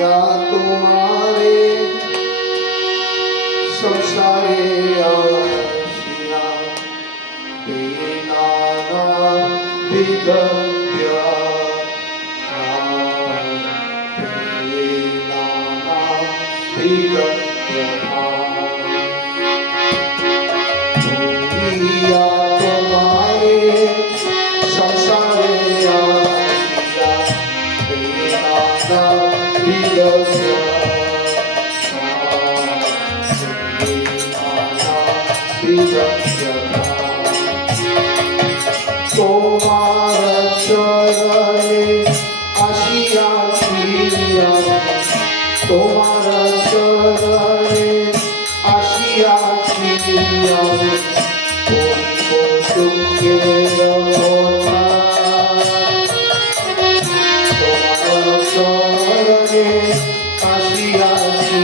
या तुम्हारे संसारे आशिया नाना विगव्या नाना विगव्या या तुम्हारे संसारे आशिया नाना विगव्या তোমার চরণে আসিয়াছি তোমার চরণে আসিয়াছি তোমার চরণে আসিয়াছি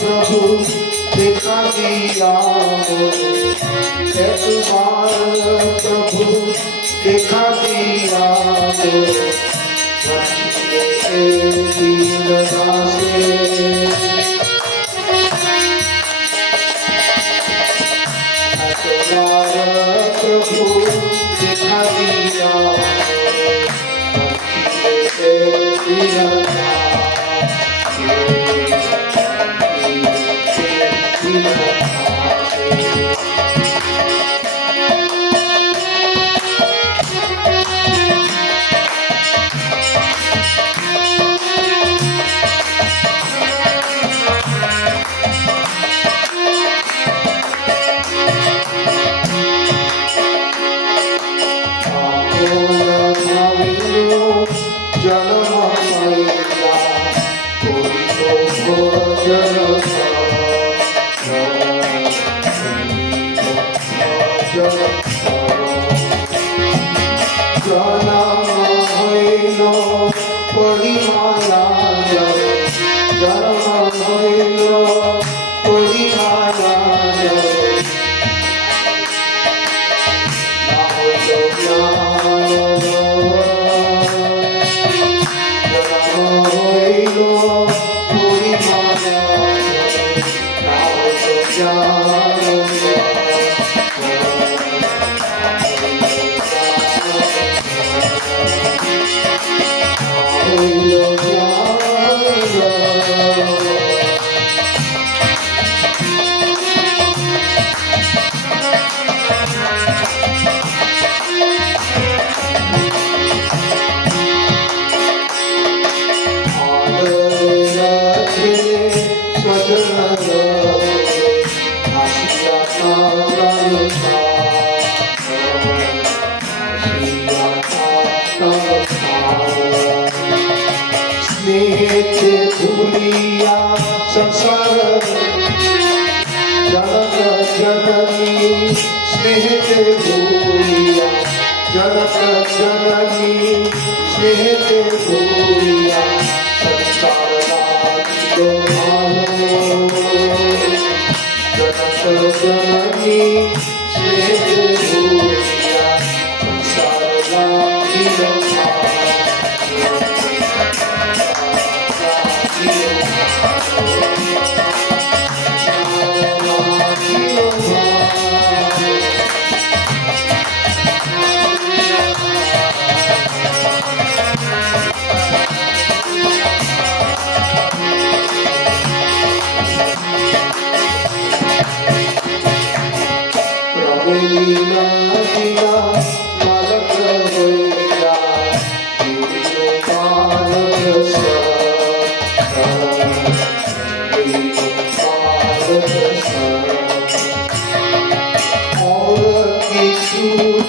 प्रभु देखा दिया एक बार प्रभु देखा दिया प्रभु देखा दिया পরিমালা জন্ম হইল পরিমালা জন্ম হইল পরিমালা स्नेह भूलिया संसार जनक जननी स्नेह भूलिया जनक जननी स्नेह भूलिया संसार जनक जननी स्नेह भूलिया संसार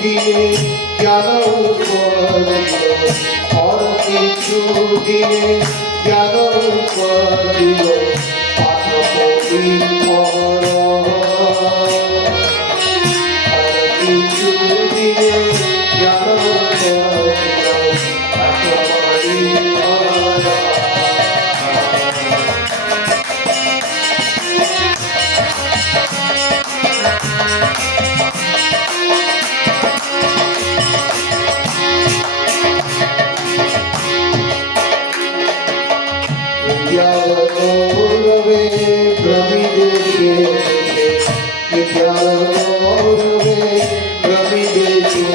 दिए ज्ञान और দিনে জ্ঞান উপাদিল পাঠ করি পর কিছু দিনে জ্ঞান উপাদিল পাঠ করি विद्यागौरवे प्रमिदेशे विद्यागौरवे प्रमिदेशे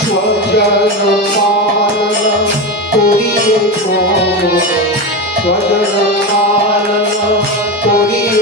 स्वजन पालन करिए स्वजन पालन करिए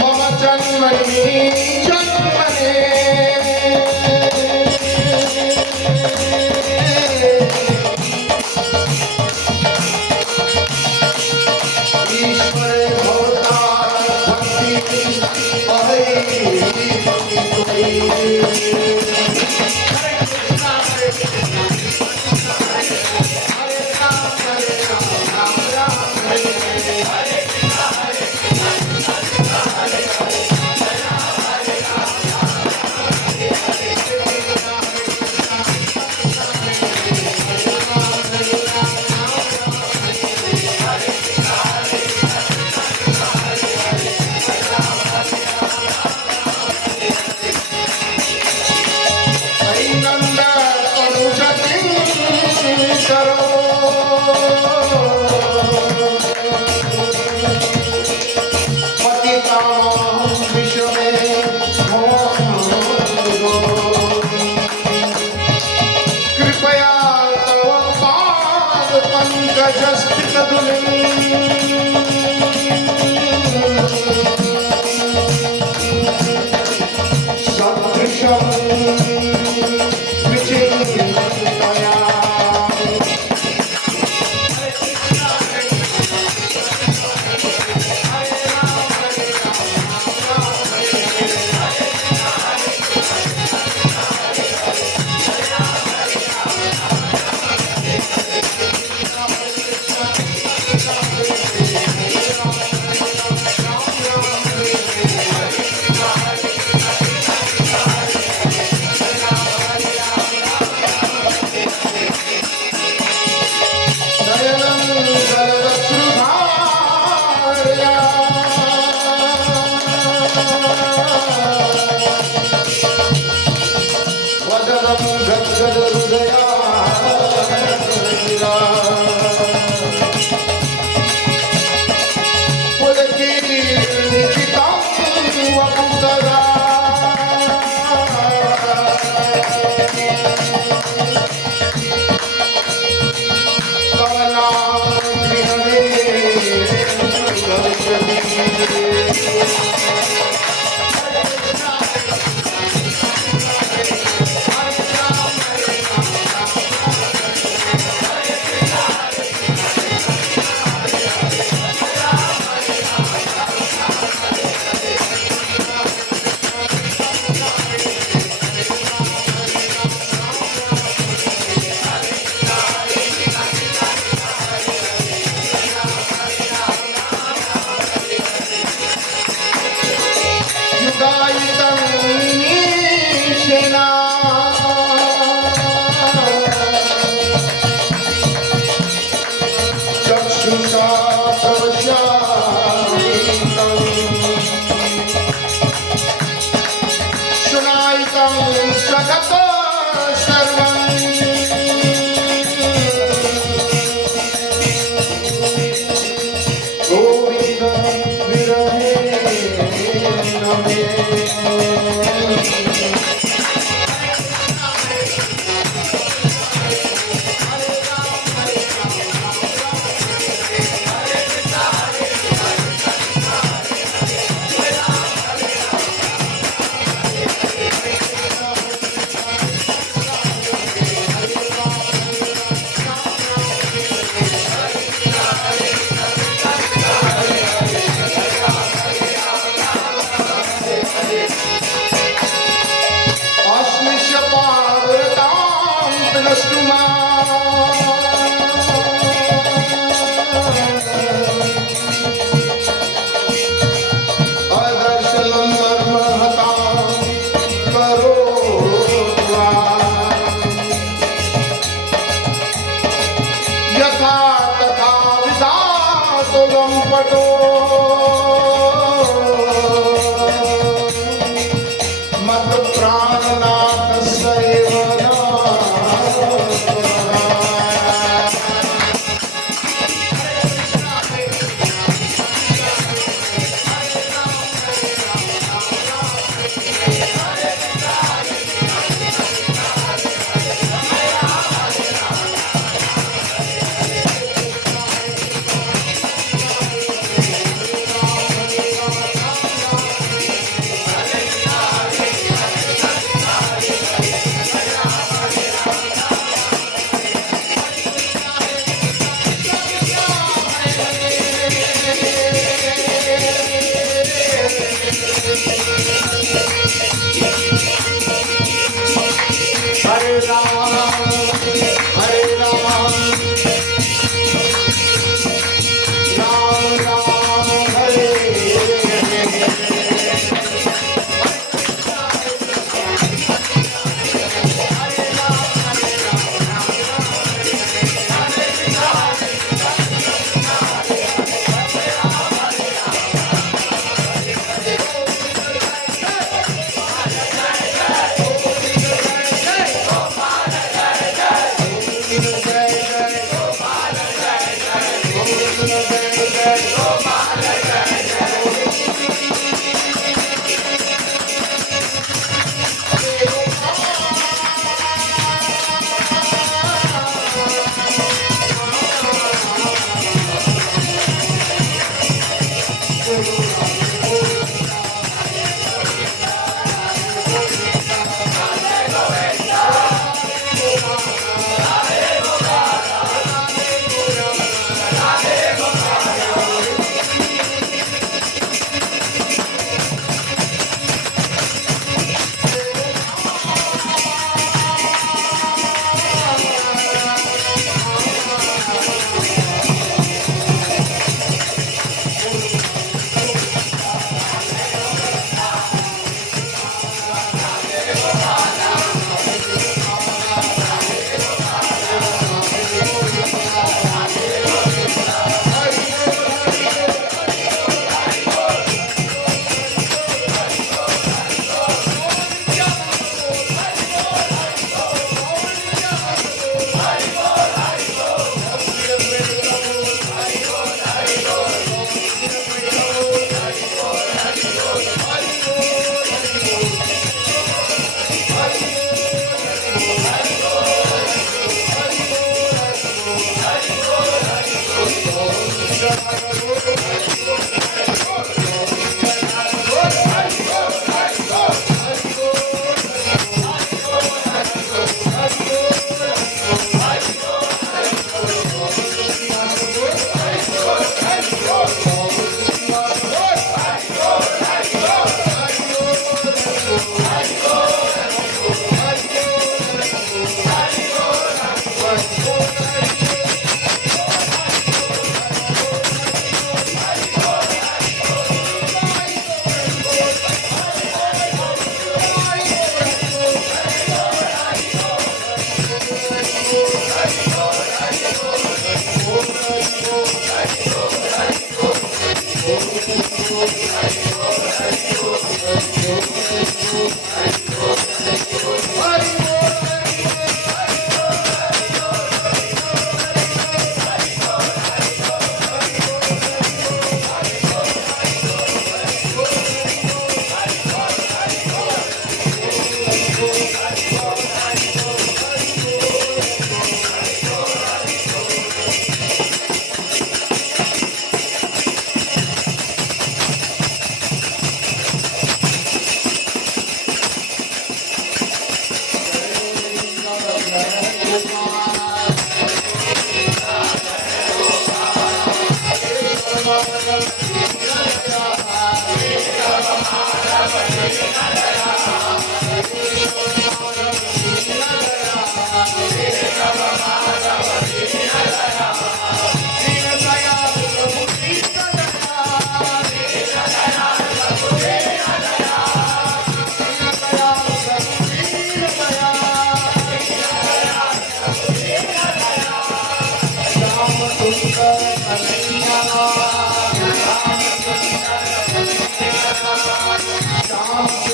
मम जन्मनि जन्मने ईश्वर भवतार भक्ति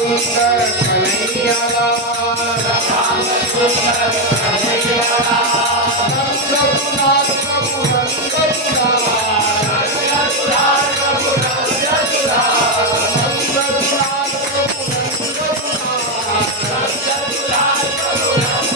सुंदर कन्हैया लाल, श्याम सुंदर कन्हैया लाल, नंद दुलार प्रभु नंद दुलार, नंद दुलार प्रभु नंद दुलार, नंद दुलार प्रभु नंद दुलार, नंद दुलार प्रभु नंद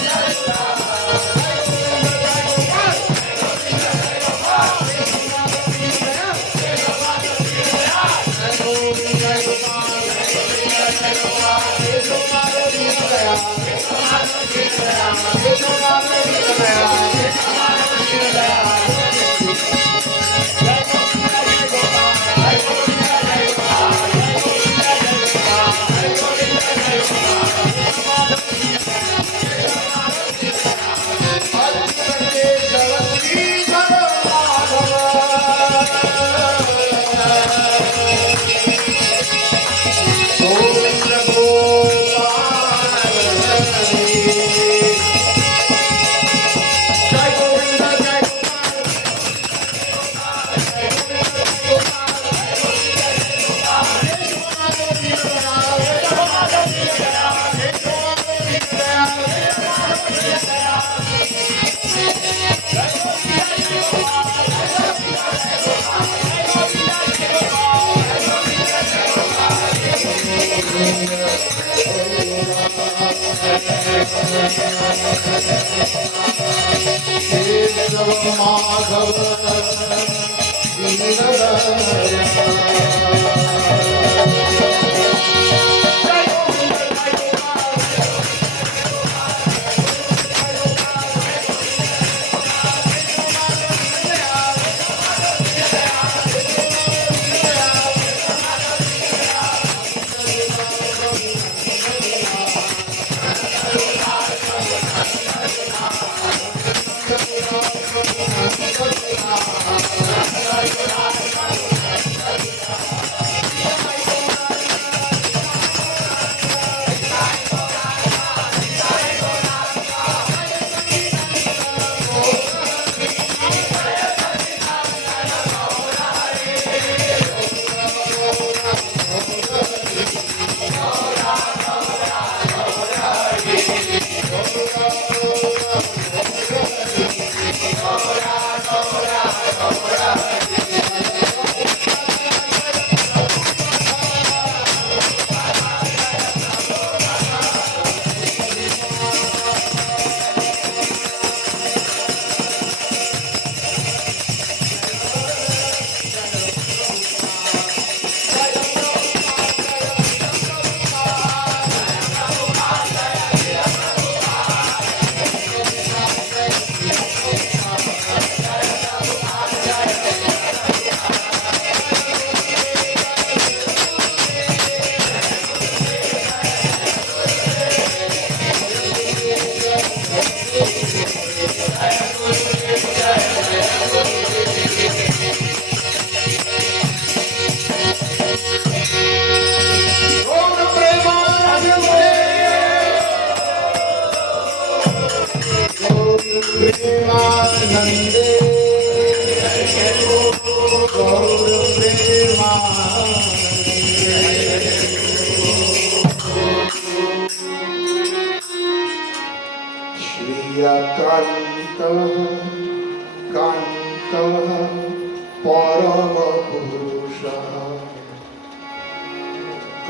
माधव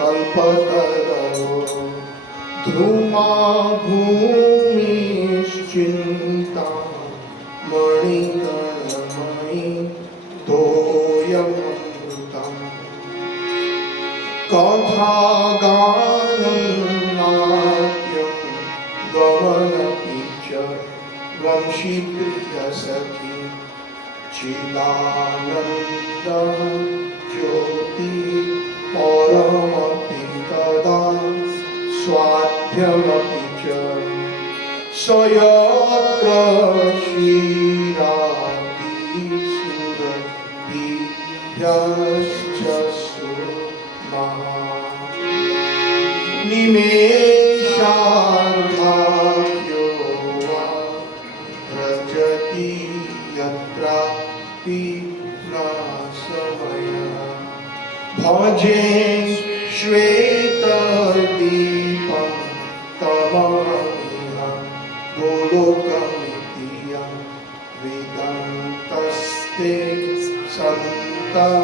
कल्पतरो ध्रुमा भूमिश्चिन्ता मणिगणमणि तोयमृतम् कथागानं नाट्यं गमनपि च वंशीप्रियसखी चिदानन्दः ज्योति परमपि तदा निमेषार्धाख्यो वा रजति यत्रापि नाशमयः भजे श्वेतदीपं तममिह गोलोकमितियं वेदान्तस्ते सन्तः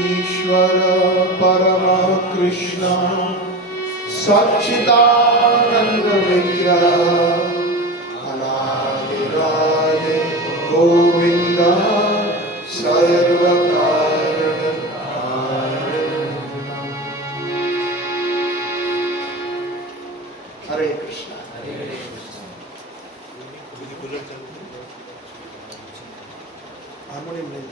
ईश्वर परम कृष्ण सच्चिदानंद विग्रह अनादिराय गोविंद सर्वकारण हरे कृष्ण हार्मोनियम नहीं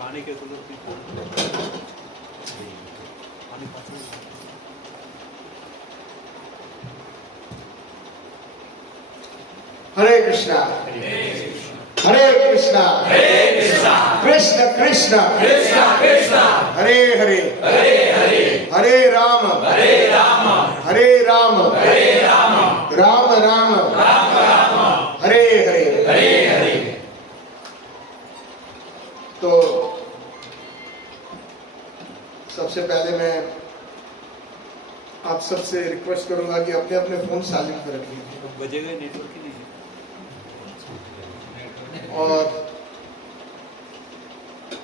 पानी के हरे कृष्णा हरे कृष्णा कृष्ण कृष्ण हरे हरे हरे राम राम राम हरे हरे तो सबसे पहले मैं आप सबसे रिक्वेस्ट करूंगा कि अपने अपने फोन साइलेंट पर रखिए बजेगा नेटवर्क ही नहीं और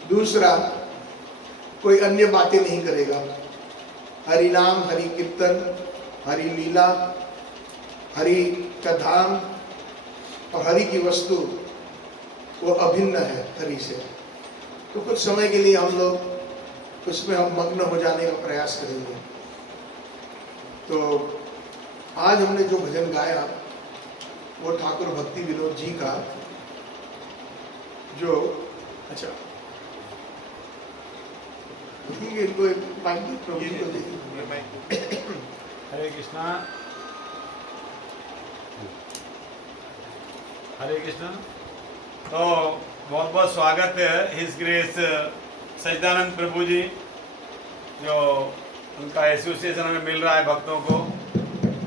दूसरा कोई अन्य बातें नहीं करेगा। हरि नाम, हरि कीर्तन, हरि लीला, हरि का धाम और हरि की वस्तु वो अभिन्न है हरि से। तो कुछ समय के लिए हम लोग उसमें हम मग्न हो जाने का प्रयास करेंगे। तो आज हमने जो भजन गाया वो ठाकुर भक्ति विनोद जी का, जो अच्छा इनको एक माइक दे, प्रभु जी को दे। हरे कृष्णा हरे कृष्णा। तो बहुत बहुत स्वागत है हिज ग्रेस सच्चिदानंद प्रभु जी, जो उनका एसोसिएशन हमें मिल रहा है भक्तों को।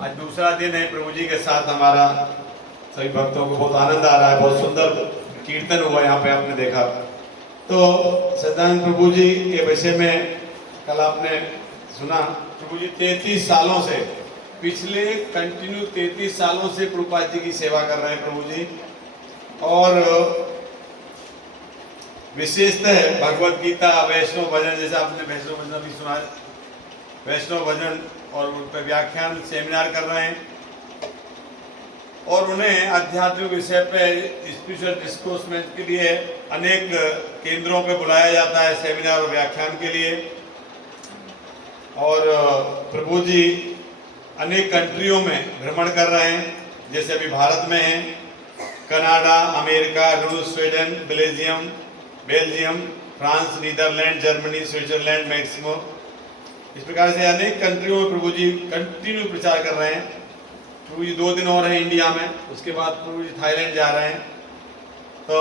आज दूसरा दिन है प्रभु जी के साथ हमारा, सभी भक्तों को बहुत आनंद आ रहा है। बहुत सुंदर कीर्तन हुआ यहाँ पे, आपने देखा। तो सच्चिदानंद प्रभु जी के विषय में कल आपने सुना। प्रभु जी 33 सालों से, पिछले कंटिन्यू 33 सालों से प्रभुपाद जी की सेवा कर रहे हैं प्रभु जी। और विशेषतः भगवत गीता, वैष्णव भजन, जैसे आपने वैष्णव भजन भी सुना, वैष्णव भजन और उन पर व्याख्यान सेमिनार कर रहे हैं। और उन्हें आध्यात्मिक विषय पे स्पिरिचुअल डिस्कोर्समेंट के लिए अनेक केंद्रों पे बुलाया जाता है, सेमिनार और व्याख्यान के लिए। और प्रभु जी अनेक कंट्रियों में भ्रमण कर रहे हैं, जैसे अभी भारत में हैं, कनाडा, अमेरिका, रूस, Sweden, Belgium, France, Netherlands, Germany, Switzerland, Mexico. इस प्रकार से अनेक कंट्रियों में प्रभु जी कंटिन्यू प्रचार कर रहे हैं। प्रभु जी 2 दिन और हैं इंडिया में, उसके बाद प्रभु जी थाईलैंड जा रहे हैं। तो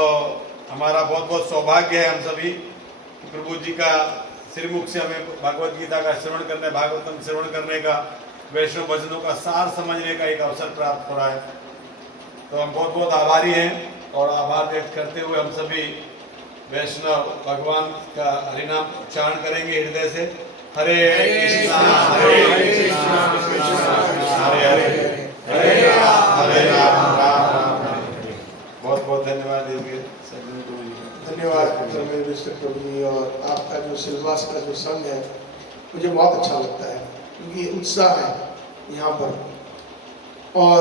हमारा बहुत बहुत सौभाग्य है हम सभी कि प्रभु जी का श्रीमुख से हमें भगवत गीता का श्रवण करने, भागवतम श्रवण करने का, वैष्णव भजनों का सार समझने का एक अवसर प्राप्त हो रहा है। तो हम बहुत बहुत आभारी हैं और आभार व्यक्त करते हुए हम सभी वैष्णव भगवान का हरिनाम उच्चारण करेंगे हृदय से। हरे कृष्णा हरे कृष्णा हरे हरे हरे राम राम राम। बहुत बहुत धन्यवाद देंगे सज्जन प्रभु जी। धन्यवाद धर्मेंद्र प्रभु जी। और आपका जो सिलवास का जो संघ है मुझे बहुत अच्छा लगता है, क्योंकि उत्साह है यहाँ पर। और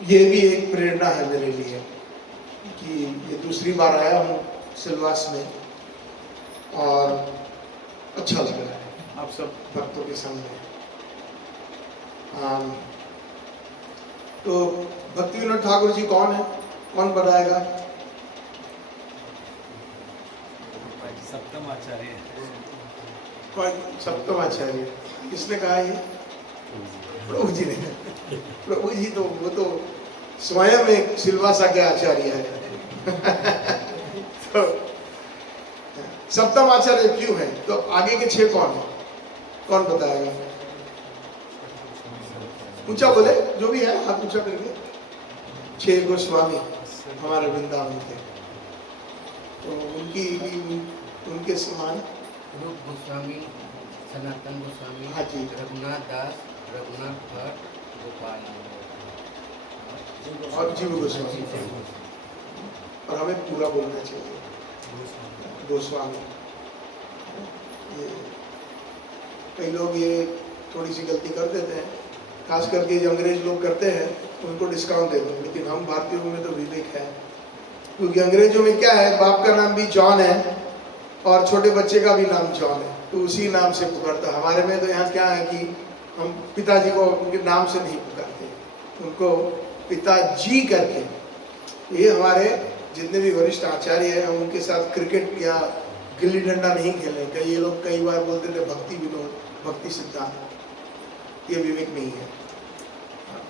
ये भी एक प्रेरणा है मेरे लिए कि ये दूसरी बार आया हूँ सिलवास में और अच्छा लग रहा है आप सब भक्तों के सामने। तो भक्ति विनोद ठाकुर जी कौन है, कौन बताएगा? सप्तम आचार्य कौन सप्तम आचार्य? किसने कहा ये? प्रभु जी ने। प्रभु जी तो वो तो स्वयं एक सिलवासा के आचार्य है। तो सप्तम आचार्य क्यों है? तो आगे के 6 कौन है? कौन बताएगा? ऊंचा बोले, जो भी है हाथ ऊंचा करके। 6 गोस्वामी हमारे वृंदावन के, तो उनके समान रूप गोस्वामी, सनातन गोस्वामी, हाँ जी, रघुनाथ दास, रघुनाथ भट्ट, गोपाल और जीव गोस्वामी। और हमें पूरा बोलना चाहिए गोस्वामी। ये कई लोग ये थोड़ी सी गलती कर देते हैं, खास करके जो अंग्रेज लोग करते हैं उनको डिस्काउंट देते हैं, लेकिन हम भारतीयों में तो विवेक है। क्योंकि अंग्रेजों में क्या है, बाप का नाम भी जॉन है और छोटे बच्चे का भी नाम जॉन है, तो उसी नाम से पुकारता। हमारे में तो यहाँ क्या है कि हम पिताजी को उनके नाम से नहीं पुकारते, उनको पिताजी करके। ये हमारे जितने भी वरिष्ठ आचार्य हैं, हम उनके साथ क्रिकेट या गिल्ली डंडा नहीं खेले। ये लोग कई बार बोलते थे भक्ति विनोद, भक्ति सिद्धांत, ये विवेक नहीं है।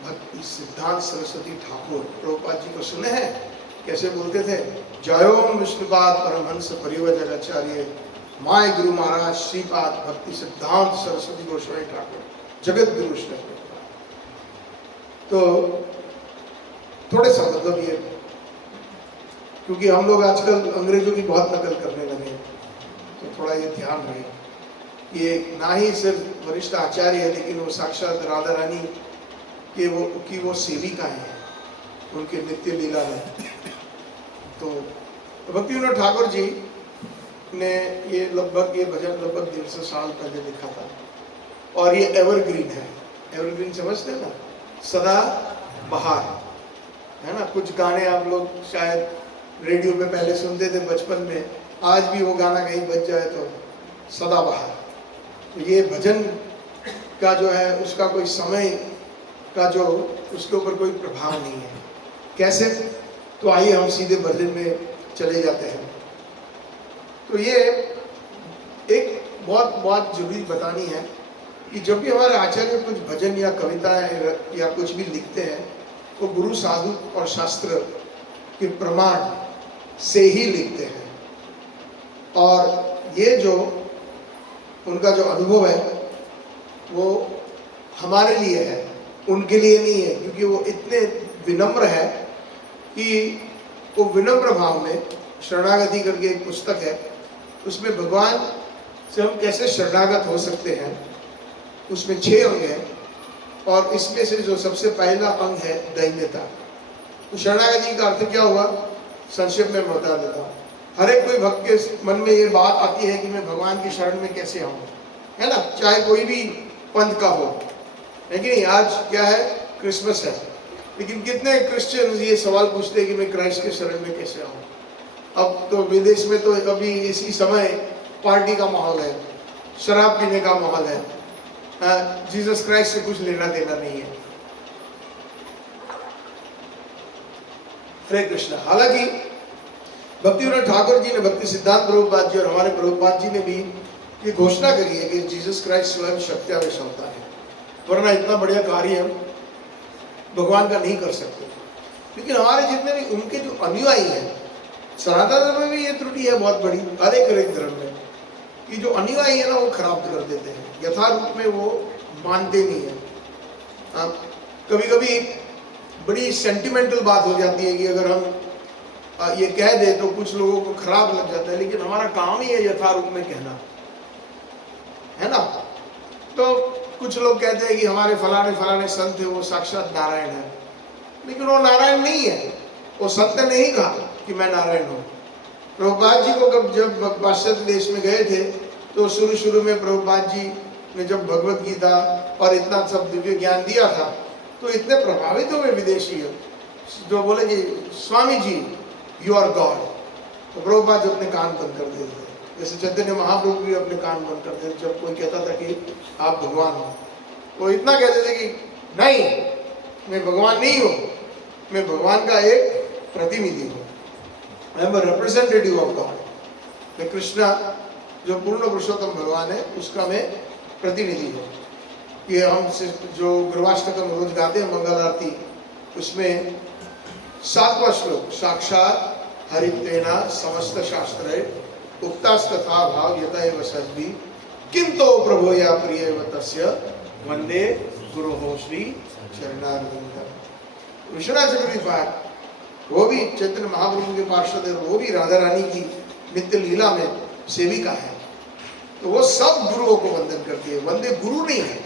भक्ति सिद्धांत सरस्वती ठाकुर प्रभुपाद जी को सुने हैं कैसे बोलते थे? जयोम विष्णुपाद परमहंस परिव्रजकाचार्य माय गुरु महाराज श्रीपाद भक्ति सिद्धांत सरस्वती गोस्वामी ठाकुर जगत गुरु श्री। तो थोड़े सा मतलब ये, क्योंकि हम लोग आजकल अंग्रेजों की बहुत नकल करने लगे हैं, तो थोड़ा ये ध्यान रहे। ये ना ही सिर्फ वरिष्ठ आचार्य है, लेकिन वो साक्षात राधा रानी के वो सेविका है उनके नित्य लीला में। तो भक्ति विनोद ठाकुर जी ने ये भजन लगभग 150 साल पहले लिखा था, और ये एवरग्रीन है। एवरग्रीन समझते हैं ना, सदा बहार है ना। कुछ गाने आप लोग शायद रेडियो पे पहले सुनते थे बचपन में, आज भी वो गाना कहीं बज जाए तो सदा बहार। तो ये भजन का जो है उसका कोई समय का जो उसके ऊपर कोई प्रभाव नहीं है। कैसे? तो आइए हम सीधे भजन में चले जाते हैं। तो ये एक बहुत जरूरी बतानी है कि जब भी हमारे आचार्य कुछ भजन या कविताएं या कुछ भी लिखते हैं, तो गुरु साधु और शास्त्र के प्रमाण से ही लिखते हैं। और ये जो उनका जो अनुभव है वो हमारे लिए है, उनके लिए नहीं है। क्योंकि वो इतने विनम्र है कि वो विनम्र भाव में शरणागति करके एक पुस्तक है, उसमें भगवान से हम कैसे शरणागत हो सकते हैं, उसमें 6 अंग हैं। और इसमें से जो सबसे पहला अंग है दैन्यता। तो शरणागति का अर्थ क्या हुआ, संक्षेप में बता देता हूँ। हर एक कोई भक्त के मन में ये बात आती है कि मैं भगवान की शरण में कैसे आऊँ, है ना, चाहे कोई भी पंथ का हो। लेकिन आज क्या है, क्रिसमस है, लेकिन कितने क्रिश्चियन ये सवाल पूछते हैं कि मैं क्राइस्ट के शरण में कैसे आऊँ। अब तो विदेश में तो अभी इसी समय पार्टी का माहौल है, शराब पीने का माहौल है, जीसस क्राइस्ट से कुछ लेना देना नहीं है। हरे कृष्णा। हालांकि भक्ति विनोद ठाकुर जी ने, भक्ति सिद्धांत प्रभुपाद जी और हमारे प्रभुपाद जी ने भी ये घोषणा करी है कि जीसस क्राइस्ट स्वयं शक्त्यावेश अवतार है, वरना इतना बढ़िया कार्य हम भगवान का नहीं कर सकते। लेकिन हमारे जितने भी उनके जो अनुयायी हैं, सनातन धर्म में भी ये त्रुटि है बहुत बड़ी, हर एक धर्म में, कि जो अनुयायी है ना वो खराब कर देते हैं, यथारूप में वो मानते नहीं है। कभी कभी बड़ी सेंटिमेंटल बात हो जाती है कि अगर हम ये कह दे तो कुछ लोगों को खराब लग जाता है, लेकिन हमारा काम ही है यथारूप में कहना, है ना। तो कुछ लोग कहते हैं कि हमारे फलाने संत है वो साक्षात नारायण है, लेकिन वो नारायण नहीं है। वो संत ने नहीं कहा कि मैं नारायण हूँ। प्रभुपाद जी को जब पाश्चात्य देश में गए थे, तो शुरू में प्रभुपाद जी ने जब भगवत गीता और इतना सब दिव्य ज्ञान दिया था, तो इतने प्रभावित हुए विदेशी जो बोले कि Swami ji you are God. तो प्रभुपाद जी अपने कान बंद कर देते थे, जैसे चैतन्य महाप्रभु भी अपने कान बंद कर देते जब कोई कहता था कि आप भगवान हो। वो इतना कहते थे कि नहीं, मैं भगवान नहीं हूँ, मैं भगवान का एक प्रतिनिधि हूँ, I am a representative of God. मैं कृष्णा जो पूर्ण पुरुषोत्तम भगवान है उसका मैं प्रतिनिधि हूँ। ये हम जो गुरुवाष्टकम रोज गाते हैं मंगल आरती, उसमें 7वां श्लोक साक्षात हरितेना समस्त शास्त्र उक्तास्तथा भाव यतएव सद्भि किंतु प्रभो या प्रिय तस्य वंदे गुरुहो श्री चरणारविंद। विश्वनाथ चक्रवर्ती पाठ वो भी चैतन्य महाप्रभु के पार्षद है, वो भी राधा रानी की नित्य लीला में सेविका है, तो वो सब गुरुओं को वंदन करती है, वंदे गुरु नहीं है।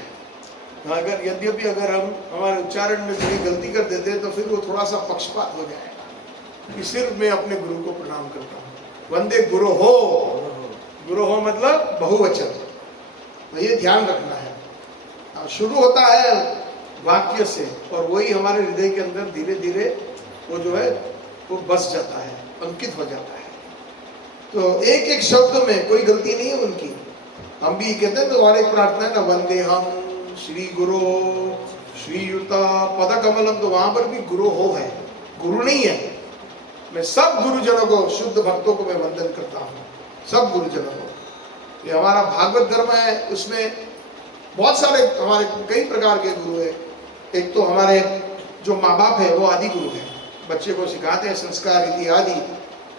अगर यद्यपि अगर हम हमारे उच्चारण में थोड़ी गलती कर देते हैं तो फिर वो थोड़ा सा पक्षपात हो जाएगा कि सिर्फ मैं अपने गुरु को प्रणाम करता हूँ। वंदे गुरु हो, गुरु हो मतलब बहुवचन, तो ये ध्यान रखना है। शुरू होता है वाक्य से और वही हमारे हृदय के अंदर धीरे धीरे वो जो है वो बस जाता है, अंकित हो जाता है। तो एक एक शब्द में कोई गलती नहीं है उनकी। हम भी कहते हैं तो और एक प्रार्थना है ना, वंदे हम श्री गुरु श्रीयुता पद कमलम, तो वहां पर भी गुरु हो है, गुरु नहीं है। मैं सब गुरुजनों को, शुद्ध भक्तों को मैं वंदन करता हूँ, सब गुरुजनों को। ये हमारा भागवत धर्म है, उसमें बहुत सारे हमारे कई प्रकार के गुरु है। एक तो हमारे जो माँ बाप है वो आदि गुरु है, बच्चे को सिखाते हैं संस्कार इत्यादि।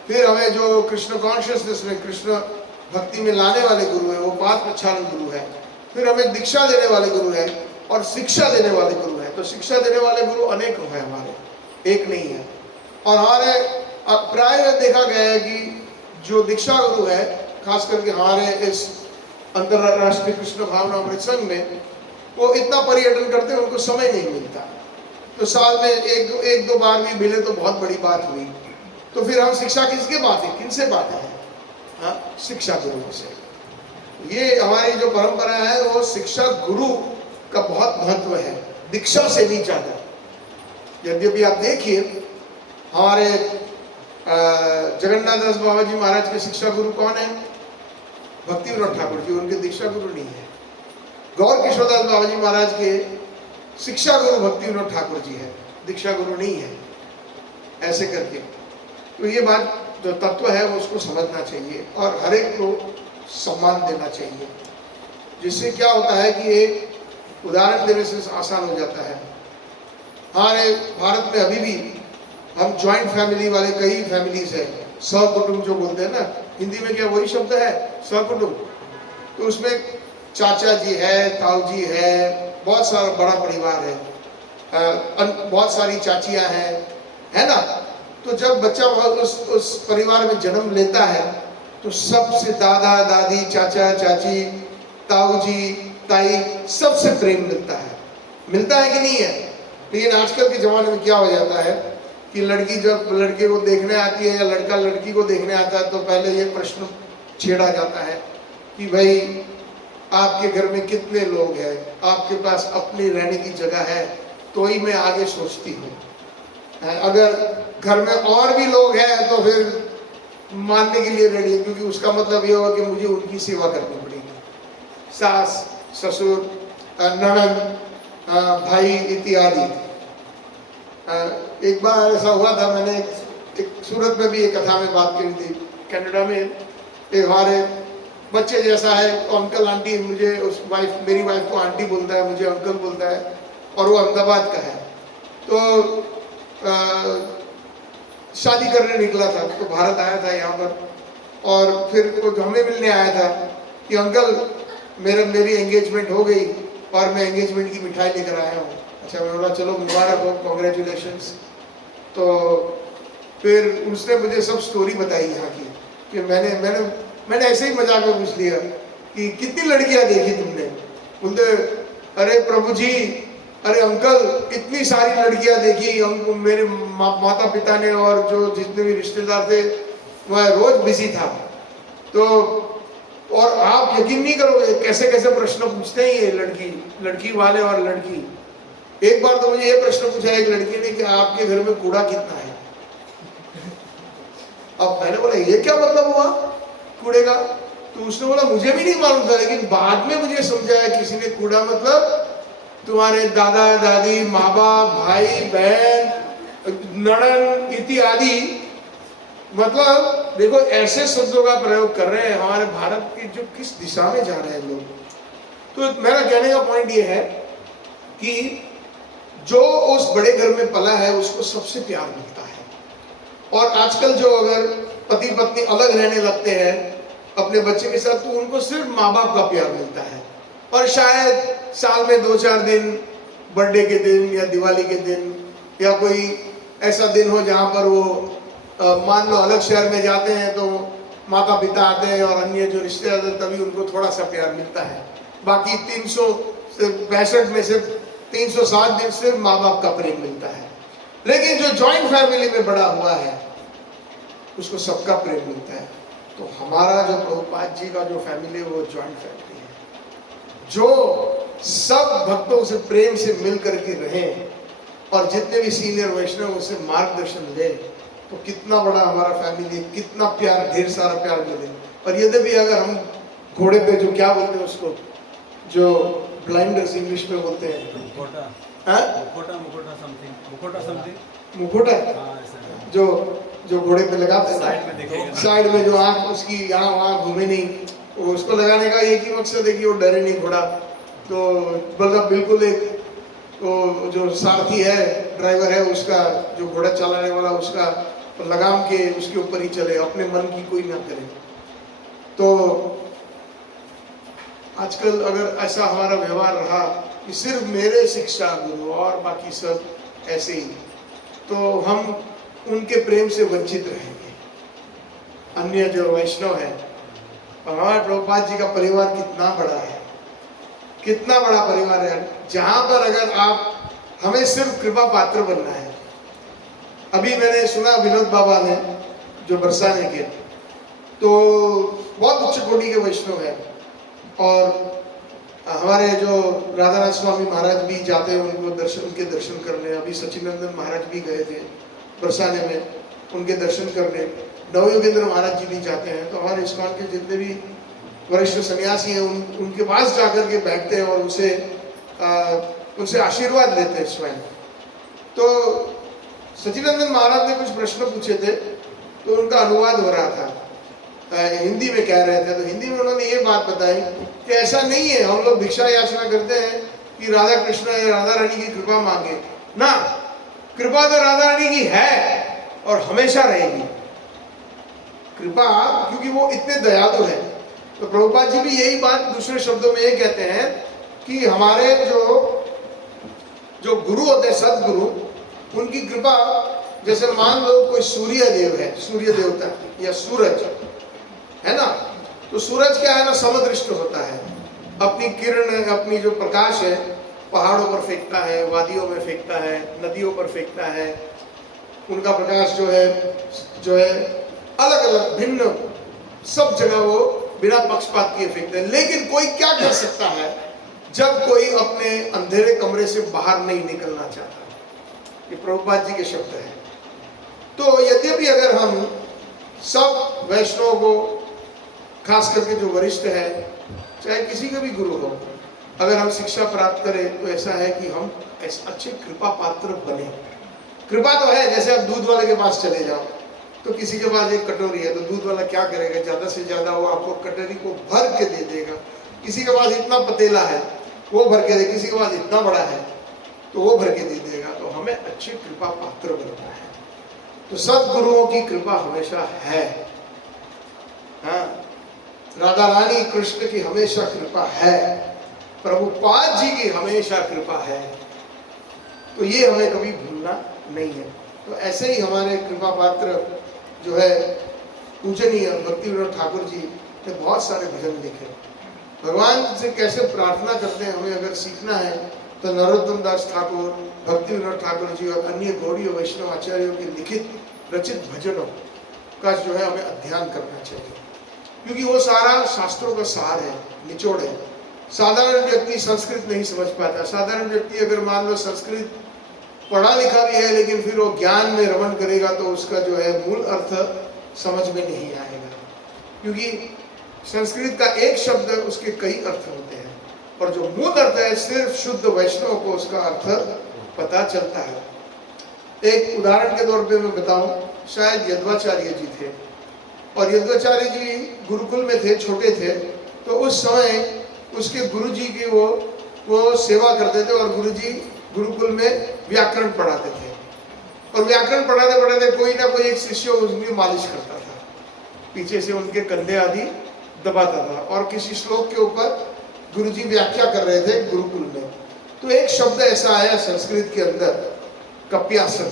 फिर हमें जो कृष्ण कॉन्शियसनेस में, कृष्ण भक्ति में लाने वाले गुरु है वो पाद प्रक्षालन गुरु है। फिर हमें दीक्षा देने वाले गुरु है और शिक्षा देने वाले गुरु है। तो शिक्षा देने वाले गुरु अनेक है हमारे, एक नहीं है। और हमारे प्राय देखा गया है कि जो दीक्षा गुरु है, खास करके हमारे इस अंतरराष्ट्रीय कृष्ण भावना अमृत संघ में, वो इतना पर्यटन करते हैं उनको समय नहीं मिलता। तो साल में एक दो बार भी मिले तो बहुत बड़ी बात हुई। तो फिर हम शिक्षा किसके पाते हैं, किनसे पाते हैं? हाँ, शिक्षा गुरु से। ये हमारी जो परंपरा है वो शिक्षा गुरु का बहुत महत्व है, दीक्षा से भी ज्यादा। यद्यपि आप देखिए हमारे जगन्नाथ दास बाबा जी महाराज के शिक्षा गुरु कौन है? भक्ति विनोद ठाकुर जी, उनके दीक्षा गुरु नहीं है। गौर किशोरदास बाबा जी महाराज के शिक्षा गुरु भक्ति विनोद ठाकुर जी है, दीक्षा गुरु नहीं है। ऐसे करके तो ये बात जो तत्व है वो उसको समझना चाहिए और हर एक को सम्मान देना चाहिए, जिससे क्या होता है कि एक उदाहरण देने से आसान हो जाता है। हमारे भारत में अभी भी हम ज्वाइंट फैमिली वाले कई फैमिलीज है, सहकुटुंब जो बोलते हैं ना, हिंदी में क्या वही शब्द है सहकुटुंब। तो उसमें चाचा जी है, ताऊ जी है, बहुत सारा बड़ा परिवार है, बहुत सारी चाचियां हैं, है ना। तो जब बच्चा उस परिवार में जन्म लेता है तो सबसे दादा दादी, चाचा चाची, ताऊ जी, ताई, सबसे प्रेम मिलता है कि नहीं है? लेकिन आजकल के ज़माने में क्या हो जाता है कि लड़की जब लड़के को देखने आती है या लड़का लड़की को देखने आता है तो पहले ये प्रश्न छेड़ा जाता है कि भाई आपके घर में कितने लोग हैं, आपके पास अपनी रहने की जगह है? तो ही मैं आगे सोचती हूँ। अगर घर में और भी लोग हैं तो फिर मानने के लिए रेडी है, क्योंकि उसका मतलब ये होगा कि मुझे उनकी सेवा करनी पड़ेगी। सास, ससुर, ननद, भाई इत्यादि। एक बार ऐसा हुआ था, मैंने एक सूरत में भी एक कथा में बात करी थी। कनाडा में एक हमारे बच्चे जैसा है, अंकल आंटी, मुझे उस मेरी वाइफ को आंटी बोलता है, मुझे अंकल बोलता है, और वो अहमदाबाद का है। तो शादी करने निकला था तो भारत आया था यहाँ पर, और फिर वो हमें मिलने आया था कि अंकल मेरी एंगेजमेंट हो गई और मैं एंगेजमेंट की मिठाई लेकर आया हूँ। अच्छा, मैं बोला चलो मुबारक हो, कॉन्ग्रेचुलेशंस। तो फिर उसने मुझे सब स्टोरी बताई यहाँ की कि मैंने ऐसे ही मजाक में पूछ लिया कि कितनी लड़कियाँ देखी तुमने? बोलते अरे प्रभु जी, अरे अंकल इतनी सारी लड़कियां देखी, मेरे माता पिता ने और जो जितने भी रिश्तेदार थे वह रोज बिजी था। तो और आप यकीन नहीं करोगे कैसे कैसे प्रश्न पूछते हैं ये लड़की वाले और लड़की। एक बार तो मुझे ये प्रश्न पूछा एक लड़की ने कि आपके घर में कूड़ा कितना है? अब मैंने बोला ये क्या मतलब हुआ कूड़े का? तो उसने बोला मुझे भी नहीं मालूम था, लेकिन बाद में मुझे समझाया किसी ने कूड़ा मतलब तुम्हारे दादा दादी, माँ बाप, भाई बहन, नड़न इत्यादि मतलब देखो ऐसे शब्दों का प्रयोग कर रहे हैं हमारे भारत की जो किस दिशा में जा रहे हैं लोग। तो मेरा कहने का पॉइंट ये है कि जो उस बड़े घर में पला है उसको सबसे प्यार मिलता है। और आजकल जो अगर पति पत्नी अलग रहने लगते हैं अपने बच्चे के साथ, तो उनको सिर्फ माँ बाप का प्यार मिलता है। और शायद साल में 2-4 दिन, बर्थडे के दिन या दिवाली के दिन या कोई ऐसा दिन हो जहाँ पर वो मान लो अलग शहर में जाते हैं तो माता पिता आते हैं और अन्य जो रिश्तेदार आते हैं, तभी उनको थोड़ा सा प्यार मिलता है। बाकी 365 में से 360 दिन सिर्फ माँ बाप का प्रेम मिलता है। लेकिन जो जॉइंट फैमिली में बड़ा हुआ है उसको सबका प्रेम मिलता है। तो हमारा जो प्रभुपाद जी का जो फैमिली है वो जॉइंट फैमिली है, जो सब भक्तों से प्रेम से मिल करके रहें और जितने भी सीनियर वैष्णव उसे मार्गदर्शन दे। तो कितना बड़ा हमारा फैमिली, कितना प्यार, ढेर सारा प्यार मिले। और यद्यपि अगर हम घोड़े पे जो क्या बोलते हैं उसको, जो ब्लाइंडर्स इंग्लिश में बोलते हैं, मुखोटा, जो घोड़े पे लगाते हैं साइड में जो आँख उसकी यहाँ वहाँ घूमे नहीं, उसको लगाने का एक ही मकसद है कि वो डरे नहीं घोड़ा। तो मतलब बिल्कुल एक तो जो सारथी है, ड्राइवर है, उसका जो घोड़ा चलाने वाला उसका लगाम के उसके ऊपर ही चले, अपने मन की कोई ना करे। तो आजकल अगर ऐसा हमारा व्यवहार रहा कि सिर्फ मेरे शिक्षा गुरु और बाकी सब ऐसे ही, तो हम उनके प्रेम से वंचित रहेंगे। अन्य जो वैष्णव है, हमारे प्रभुपाद जी का परिवार कितना बड़ा है, कितना बड़ा परिवार है, जहां पर अगर आप हमें सिर्फ कृपा पात्र बनना है। अभी मैंने सुना विनोद बाबा ने जो बरसाने के, तो बहुत उच्च कोटि के वैष्णव है। और हमारे जो राधानाथ स्वामी महाराज भी जाते हैं उनके दर्शन करने। अभी सचिनंदन महाराज भी गए थे बरसाने में उनके दर्शन करने। नवयोगेंद्र महाराज जी भी जाते हैं। तो हमारे इस्कॉन के जितने भी वरिष्ठ सन्यासी हैं उनके पास जाकर के बैठते हैं और उनसे आशीर्वाद लेते हैं स्वयं। तो सचिनंदन महाराज ने कुछ प्रश्न पूछे थे, तो उनका अनुवाद हो रहा था, हिंदी में कह रहे थे। तो हिंदी में उन्होंने ये बात बताई कि ऐसा नहीं है हम लोग भिक्षा याचना करते हैं कि राधा कृष्ण या राधा रानी की कृपा मांगे ना। कृपा तो राधा रानी की है और हमेशा रहेगी कृपा, क्योंकि वो इतने दयालु है। तो प्रभुपाद जी भी यही बात दूसरे शब्दों में ये कहते हैं कि हमारे जो गुरु होते हैं, सदगुरु, उनकी कृपा, जैसे मान लो कोई सूर्य देव है, सूर्य देवता या सूरज है ना, तो सूरज क्या है ना, समदृष्ट होता है। अपनी किरण, अपनी जो प्रकाश है पहाड़ों पर फेंकता है, वादियों में फेंकता है, नदियों पर फेंकता है। उनका प्रकाश जो है अलग अलग भिन्न सब जगह वो बिना पक्षपात किए फेंकते हैं। लेकिन कोई क्या कर सकता है जब कोई अपने अंधेरे कमरे से बाहर नहीं निकलना चाहता। ये प्रभुपाद जी के शब्द हैं। तो यद्यपि अगर हम सब वैष्णव को, खास करके जो वरिष्ठ है, चाहे किसी का भी गुरु हो, अगर हम शिक्षा प्राप्त करें तो ऐसा है कि हम अच्छे कृपा पात्र बने। कृपा तो है, जैसे आप दूध वाले के पास चले जाओ तो किसी के पास एक कटोरी है, तो दूध वाला क्या करेगा, ज्यादा से ज्यादा वो आपको कटोरी को भर के दे देगा। किसी के पास इतना पतीला है वो भर के दे, किसी के पास इतना बड़ा है तो वो भर के दे देगा। तो हमें अच्छे कृपा पात्र बनना है। तो सदगुरुओं की कृपा हमेशा है। हाँ, राधा रानी कृष्ण की हमेशा कृपा है, प्रभुपाद जी की हमेशा कृपा है। तो ये हमें कभी भूलना नहीं है। तो ऐसे ही हमारे कृपा पात्र जो है पूजनीय भक्ति विनोद ठाकुर जी ने बहुत सारे भजन लिखे। भगवान से कैसे प्रार्थना करते हैं हमें अगर सीखना है तो नरोत्तम दास ठाकुर, भक्ति विनोद ठाकुर जी और अन्य गौड़ीय वैष्णव आचार्यों के लिखित रचित भजनों का जो है हमें अध्ययन करना चाहिए, क्योंकि वो सारा शास्त्रों का सार है, निचोड़ है। साधारण व्यक्ति संस्कृत नहीं समझ पाता। साधारण व्यक्ति अगर मान लो संस्कृत पढ़ा लिखा भी है लेकिन फिर वो ज्ञान में रमण करेगा तो उसका जो है मूल अर्थ समझ में नहीं आएगा, क्योंकि संस्कृत का एक शब्द उसके कई अर्थ होते हैं और जो मूल अर्थ है सिर्फ शुद्ध वैष्णव को उसका अर्थ पता चलता है। एक उदाहरण के तौर पे मैं बताऊं शायद यदवाचार्य जी थे, और यदवाचार्य जी गुरुकुल में थे, छोटे थे, तो उस समय उसके गुरुजी की वो सेवा करते थे, और गुरुजी गुरुकुल में व्याकरण पढ़ाते थे, और व्याकरण पढ़ाते पढ़ाते कोई ना कोई एक शिष्य उनकी मालिश करता था, पीछे से उनके कंधे आदि दबाता था, और किसी श्लोक के ऊपर गुरुजी व्याख्या कर रहे थे गुरुकुल में। तो एक शब्द ऐसा आया संस्कृत के अंदर, कप्यासन।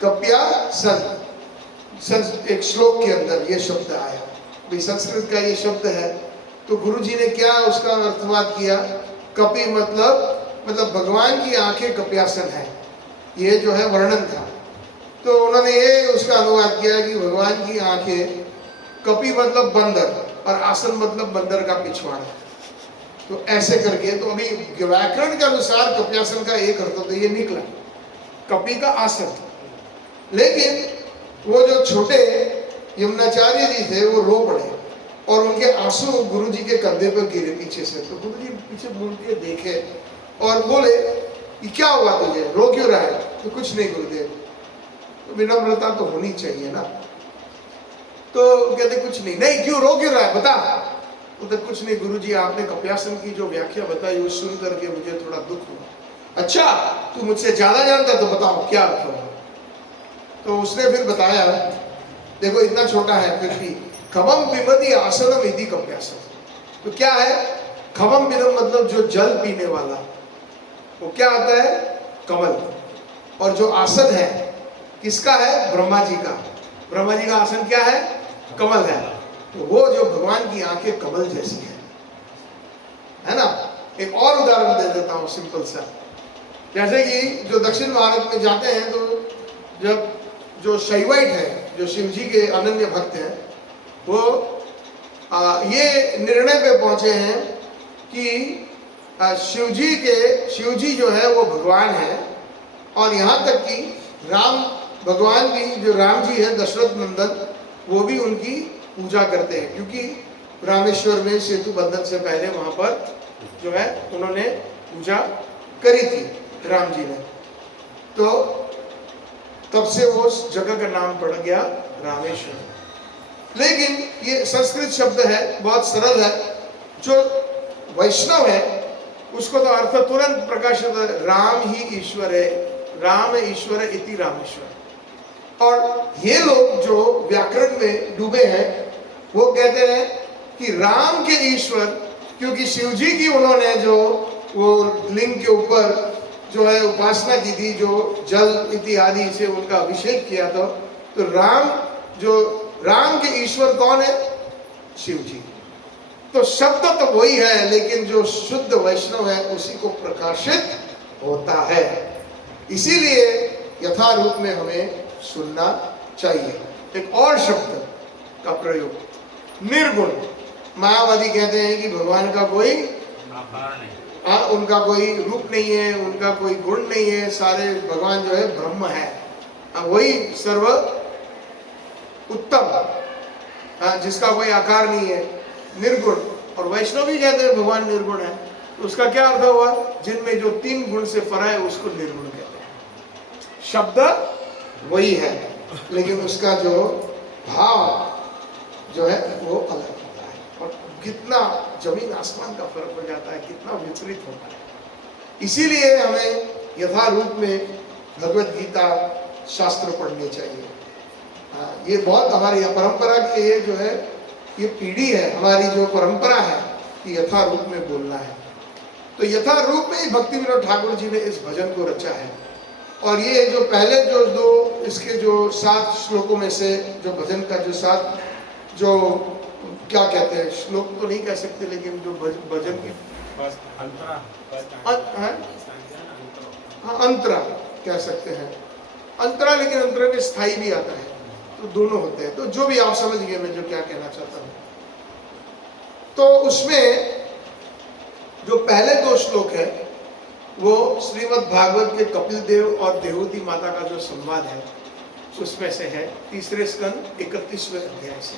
कप्यासन एक श्लोक के अंदर ये शब्द आया, भाई संस्कृत का ये शब्द है, तो गुरुजी ने क्या उसका अर्थवाद किया, कपि मतलब भगवान की आंखें कप्यासन है, ये जो है वर्णन था। तो उन्होंने ये उसका अनुवाद किया कि भगवान की आंखें, कपि मतलब बंदर, और आसन मतलब बंदर का पिछवाड़ा, तो ऐसे करके, तो अभी व्याकरण के अनुसार कप्यासन का एक अर्थ तो ये निकला, कपि का आसन। लेकिन वो जो छोटे यमुनाचार्य जी थे वो रो पड़े, और उनके आंसू गुरुजी के कंधे पर गिरे पीछे से, तो गुरुजी पीछे मुड़ के देखे और बोले, ये क्या हुआ तुझे, रो क्यों रहा है? तो कुछ नहीं गुरुदेव। तो विनम्रता तो होनी चाहिए ना, तो कहते कुछ नहीं। नहीं, क्यों रो क्यों रहा है, बता। तो कुछ नहीं गुरुजी, आपने कप्यासन की जो व्याख्या बताई वो सुन करके मुझे थोड़ा दुख हुआ। अच्छा, तू मुझसे ज्यादा जानता, तो बताओ क्या अर्थ हुआ। तो उसने फिर बताया, देखो इतना छोटा है फिर भी, खमम पिबति आसनम इति कप्यासन। तो क्या है खमम पिबम, मतलब जो जल पीने वाला, वो क्या आता है, कमल। और जो आसन है किसका है, ब्रह्मा जी का। ब्रह्मा जी का आसन क्या है, कमल है। तो वो जो भगवान की आंखें कमल जैसी है ना। एक और उदाहरण दे देता हूँ सिंपल सा, जैसे कि जो दक्षिण भारत में जाते हैं, तो जब जो शैवाइट है, जो शिव जी के अनन्य भक्त हैं, वो ये निर्णय पे पहुंचे हैं कि शिव जी जो है वो भगवान है, और यहाँ तक कि राम भगवान भी, जो राम जी है दशरथ नंदन, वो भी उनकी पूजा करते हैं, क्योंकि रामेश्वर में सेतु बंधन से पहले वहां पर जो है उन्होंने पूजा करी थी राम जी ने। तो तब से वो उस जगह का नाम पड़ गया रामेश्वर। लेकिन ये संस्कृत शब्द है, बहुत सरल है, जो वैष्णव है उसको तो अर्थ तुरंत प्रकाशित है, राम ही ईश्वर है, राम ईश्वर इति रामेश्वर। और ये लोग जो व्याकरण में डूबे हैं वो कहते हैं कि राम के ईश्वर, क्योंकि शिव जी की उन्होंने जो वो लिंग के ऊपर जो है उपासना की थी, जो जल इत्यादि से उनका अभिषेक किया था, तो राम के ईश्वर कौन है, शिव जी। तो शब्द तो वही है, लेकिन जो शुद्ध वैष्णव है उसी को प्रकाशित होता है। इसीलिए यथा रूप में हमें सुनना चाहिए। एक और शब्द का प्रयोग, निर्गुण। मायावादी कहते हैं कि भगवान का कोई आकार नहीं, उनका कोई रूप नहीं है, उनका कोई गुण नहीं है, सारे भगवान जो है ब्रह्म है, वही सर्व उत्तम, जिसका कोई आकार नहीं है, निर्गुण। और वैष्णव भी कहते हैं भगवान निर्गुण है। तो उसका क्या अर्थ हुआ, जिनमें जो 3 गुण से परा है उसको निर्गुण कहते हैं। शब्द वही है, लेकिन उसका जो भाव जो है वो अलग होता है, और कितना जमीन आसमान का फर्क हो जाता है, कितना विपरीत होता है। इसीलिए हमें यथा रूप में भगवत गीता शास्त्र पढ़ने चाहिए। ये बहुत हमारी परंपरा की ये जो है, ये पीढ़ी है, हमारी जो परंपरा है कि यथा रूप में बोलना है। तो यथा रूप में ही भक्ति विनोद ठाकुर जी ने इस भजन को रचा है। और ये जो पहले जो 2 इसके जो 7 श्लोकों में से जो भजन का जो 7 जो क्या कहते हैं, श्लोक तो नहीं कह सकते, लेकिन जो भजन की अंतरा कह सकते हैं, अंतरा, लेकिन अंतरा में स्थाई भी आता है, तो दोनों होते हैं। तो जो भी आप समझ गए मैं जो क्या कहना चाहता हूं। तो उसमें जो पहले 2 श्लोक है वो श्रीमद् भागवत के कपिल देव और देवहूति माता का जो संवाद है उसमें से है, 3 स्कंद 31वें अध्याय से।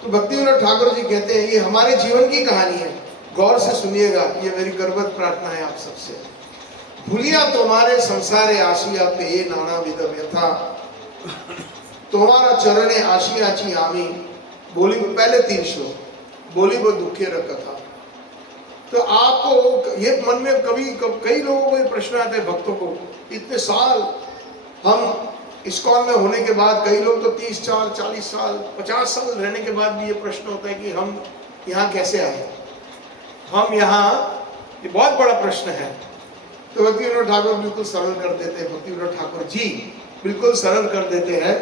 तो भक्ति विनोद ठाकुर जी कहते हैं ये हमारे जीवन की कहानी है, गौर से सुनिएगा, ये मेरी करबद्ध प्रार्थना है आप सबसे। भूलिया तुम्हारे संसारे आसिया पे ये नाना विध व्यथा, तुम्हारा चरण आशी आची आमी बोली, पहले 3 श्लोक बोली वो दुखे कथा। तो आपको ये मन में कई लोगों को ये प्रश्न आता है, भक्तों को, इतने साल हम इस्कॉन में होने के बाद, कई लोग तो 30 साल 40 साल 50 साल रहने के बाद भी ये प्रश्न होता है कि हम यहाँ कैसे आए, हम यहाँ, ये बहुत बड़ा प्रश्न है। तो भक्ति विनोद ठाकुर बिल्कुल सरल कर देते हैं, भक्ति विनोद ठाकुर जी बिल्कुल सरल कर देते हैं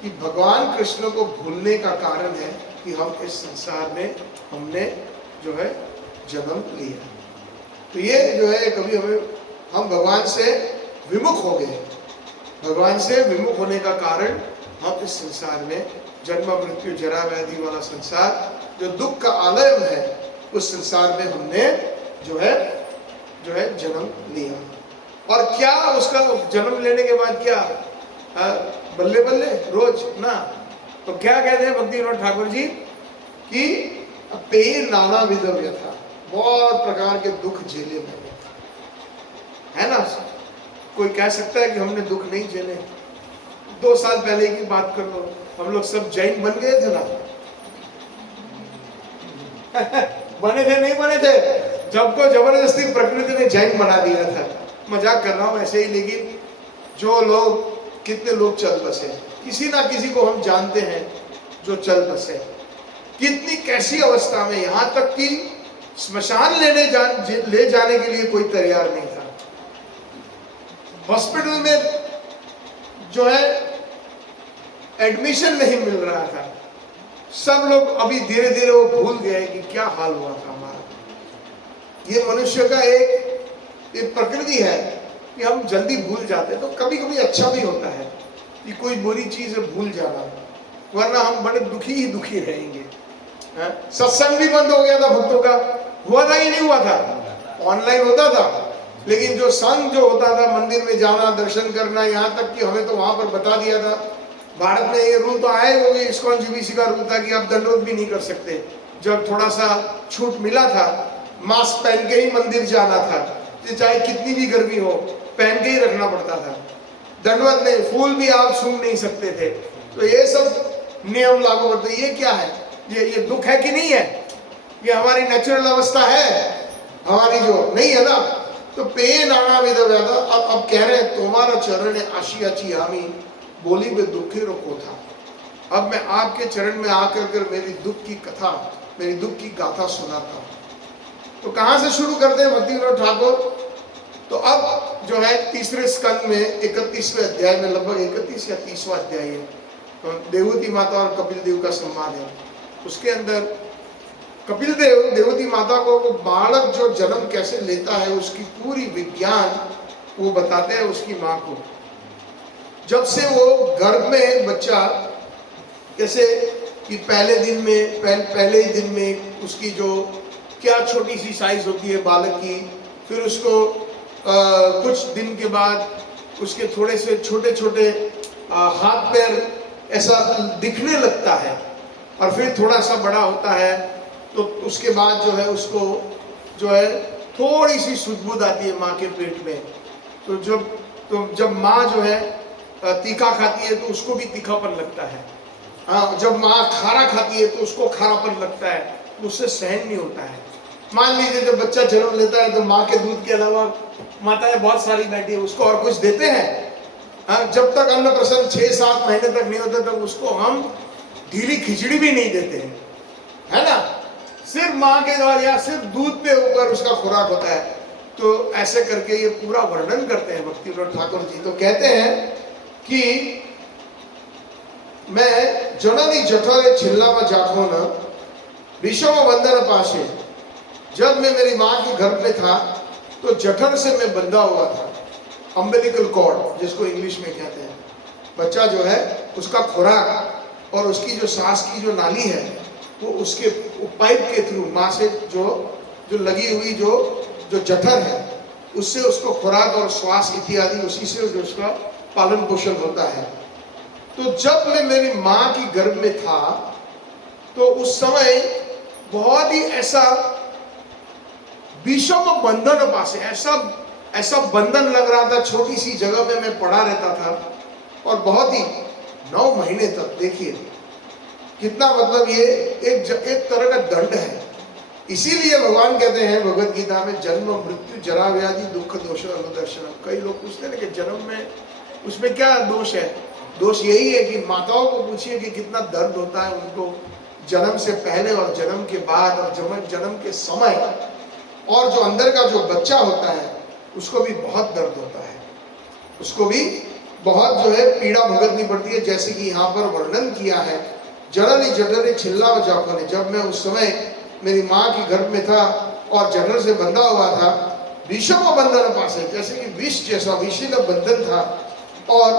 कि भगवान कृष्ण को भूलने का कारण है कि हम इस संसार में हमने जो है जन्म लिया। तो ये जो है कभी हम भगवान से विमुख हो गए। भगवान से विमुख होने का कारण हम इस संसार में जन्म मृत्यु जरा व्याधि वाला संसार, जो दुख का आलय है, उस संसार में हमने जो है जन्म लिया। और क्या उसका जन्म लेने के बाद क्या बल्ले बल्ले रोज ना, तो क्या कहते हैं भक्ति विनोद ठाकुर जी कि पे नाना विधव्य था, बहुत प्रकार के दुख झेले मैंने, है ना। कोई कह सकता है कि हमने दुख नहीं झेले? 2 साल पहले की बात कर लो, हम लोग सब जैन बन गए थे ना बने थे नहीं बने थे, जबको जबरदस्ती प्रकृति ने जैन बना दिया था। मजाक कर रहा हूं ऐसे ही, लेकिन जो लोग, कितने लोग चल बसे, किसी ना किसी को हम जानते हैं जो चल बसे, कितनी कैसी अवस्था में, यहां तक कि स्मशान ले जाने के लिए कोई तैयार नहीं था। हॉस्पिटल में जो है एडमिशन नहीं मिल रहा था। सब लोग अभी धीरे धीरे वो भूल गए कि क्या हाल हुआ था हमारा। ये मनुष्य का एक प्रकृति है कि हम जल्दी भूल जाते हैं। तो कभी कभी अच्छा भी होता है कि कोई बुरी चीज भूल जाना, वरना हम बड़े दुखी रहेंगे। सत्संग भी बंद हो गया था भक्तों का, हुआ था ही नहीं हुआ था, ऑनलाइन होता था, लेकिन जो संग जो होता था, मंदिर में जाना, दर्शन करना, यहाँ तक कि हमें तो वहां पर बता दिया था, भारत में ये रूल तो आए हो, इस्कॉन जीबीसी का रूल था कि आप दंडवत भी नहीं कर सकते। जब थोड़ा सा छूट मिला था, मास्क पहन के ही मंदिर जाना था, चाहे कितनी भी गर्मी हो, पहन के ही रखना पड़ता था। दंडवत नहीं, फूल भी आप सूंघ नहीं सकते थे। तो ये सब नियम लागू करते। ये क्या है? ये दुख है कि नहीं है? ये हमारी नेचुरल अवस्था है, हमारी जो नहीं है ना। तो पे नाना विधव्यादा, अब कह रहे हैं तुम्हारा चरण आशी आची आमी बोली में दुखे रोको था। अब मैं आपके चरण में आकर कर मेरी दुख की कथा, मेरी दुख की गाथा सुनाता हूँ। तो कहाँ से शुरू करते हैं भक्ति विनोद ठाकुर? तो अब जो है तीसरे स्कंद में 31वें अध्याय में, लगभग 31 या 30वां अध्याय है, तो देवहूति माता और कपिल देव का संवाद है। उसके अंदर कपिल देव देवहूति माता को वो बालक जो जन्म कैसे लेता है, उसकी पूरी विज्ञान वो बताते हैं उसकी माँ को। जब से वो गर्भ में बच्चा, कैसे कि पहले ही दिन में उसकी जो क्या छोटी सी साइज होती है बालक की, फिर उसको कुछ दिन के बाद उसके थोड़े से छोटे छोटे हाथ पैर ऐसा दिखने लगता है, और फिर थोड़ा सा बड़ा होता है। तो उसके बाद जो है उसको जो है थोड़ी सी सुध-बुध आती है माँ के पेट में। तो जब माँ जो है तीखा खाती है तो उसको भी तीखापन लगता है। हाँ, जब माँ खारा खाती है तो उसको खारापन लगता है, तो उससे सहन नहीं होता है। मान लीजिए जब बच्चा जन्म लेता है तो माँ के दूध के अलावा माताएं बहुत सारी बैठी है, उसको और कुछ देते हैं। हाँ, जब तक अन्नप्राशन 6-7 महीने तक नहीं होता तब उसको हम ढीली खिचड़ी भी नहीं देते हैं, है ना। सिर्फ माँ के द्वारा या सिर्फ दूध पे ऊपर उसका खुराक होता है। तो ऐसे करके ये पूरा वर्णन करते हैं भक्ति विनोद ठाकुर जी। तो कहते हैं कि मैं जननी जठरे छिल्लामा जाखो न विषम बंधन पाशे। जब मैं मेरी माँ के गर्भ में था तो जठर से मैं बंधा हुआ था, अम्बिलिकल कॉर्ड जिसको इंग्लिश में कहते हैं। बच्चा जो है उसका खुराक और उसकी जो सांस की जो नाली है वो उसके पाइप के थ्रू माँ से जो लगी हुई जो जठर है उससे उसको खुराक और श्वास इत्यादि उसी से जो उसका पालन पोषण होता है। तो जब मैं मेरी माँ की गर्भ में था तो उस समय बहुत ही ऐसा विषम बंधन पास, ऐसा बंधन लग रहा था। छोटी सी जगह में मैं पड़ा रहता था और बहुत ही 9 महीने तक। देखिए कितना, मतलब ये एक तरह का दंड है। इसीलिए भगवान कहते हैं भगवत गीता में, जन्म मृत्यु जरा व्याधि दुख दोष अनुदर्शन। कई लोग पूछते हैं कि जन्म में उसमें क्या दोष है? दोष यही है कि माताओं को पूछिए कि कितना दर्द होता है उनको जन्म से पहले और जन्म के बाद और जन्म के समय, और जो अंदर का जो बच्चा होता है उसको भी बहुत दर्द होता है, उसको भी बहुत जो है पीड़ा भुगतनी पड़ती है। जैसे कि यहाँ पर वर्णन किया है, जड़री जठरे छिल्ला व जापने, जब मैं उस समय मेरी माँ की गर्भ में था और जठर से बंधा हुआ था, विषम बंधन पास है, जैसे कि विष जैसा विषील बंधन था। और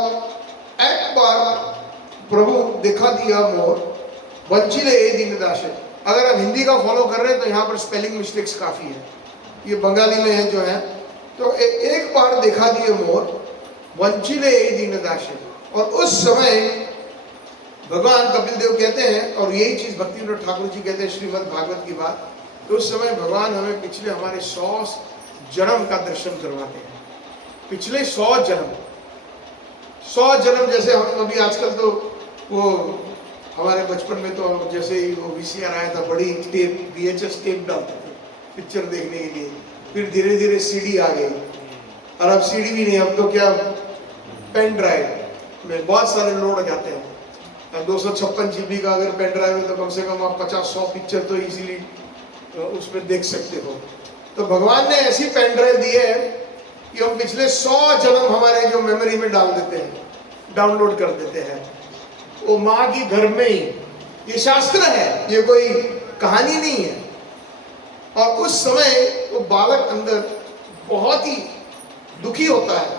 एक बार प्रभु दिखा दिया मोर वंचिले ए दिन दाशे। अगर आप हिंदी का फॉलो कर रहे हैं तो यहाँ पर स्पेलिंग मिस्टेक्स काफ़ी है, ये बंगाली में है जो है। तो एक बार देखा दिए मोर वंचिले ए दिन दाशे। और उस समय भगवान कपिल देव कहते हैं, और यही चीज़ भक्तिविनोद ठाकुर जी कहते हैं श्रीमद् भागवत की बात, तो उस समय भगवान हमें पिछले हमारे 100 जन्म का दर्शन करवाते हैं। पिछले 100 जन्म, जैसे हम अभी आजकल तो वो हमारे बचपन में तो जैसे ही वो VCR आया था, बड़ी टेप VHS टेप डालते थे पिक्चर देखने के लिए। फिर धीरे धीरे CD आ गई, और अब CD भी नहीं, अब तो क्या पेन ड्राइव में बहुत सारे लोड हो जाते हैं। 256 GB का अगर पेन ड्राइव है तो कम से कम आप 50-100 पिक्चर तो इजीली उसमें देख सकते हो। तो भगवान ने ऐसी पेन ड्राइव दी है कि हम पिछले 100 जन्म हमारे जो मेमोरी में डाल देते हैं, डाउनलोड कर देते हैं, वो माँ की घर में ही। ये शास्त्र है, ये कोई कहानी नहीं है। और उस समय वो बालक अंदर बहुत ही दुखी होता है,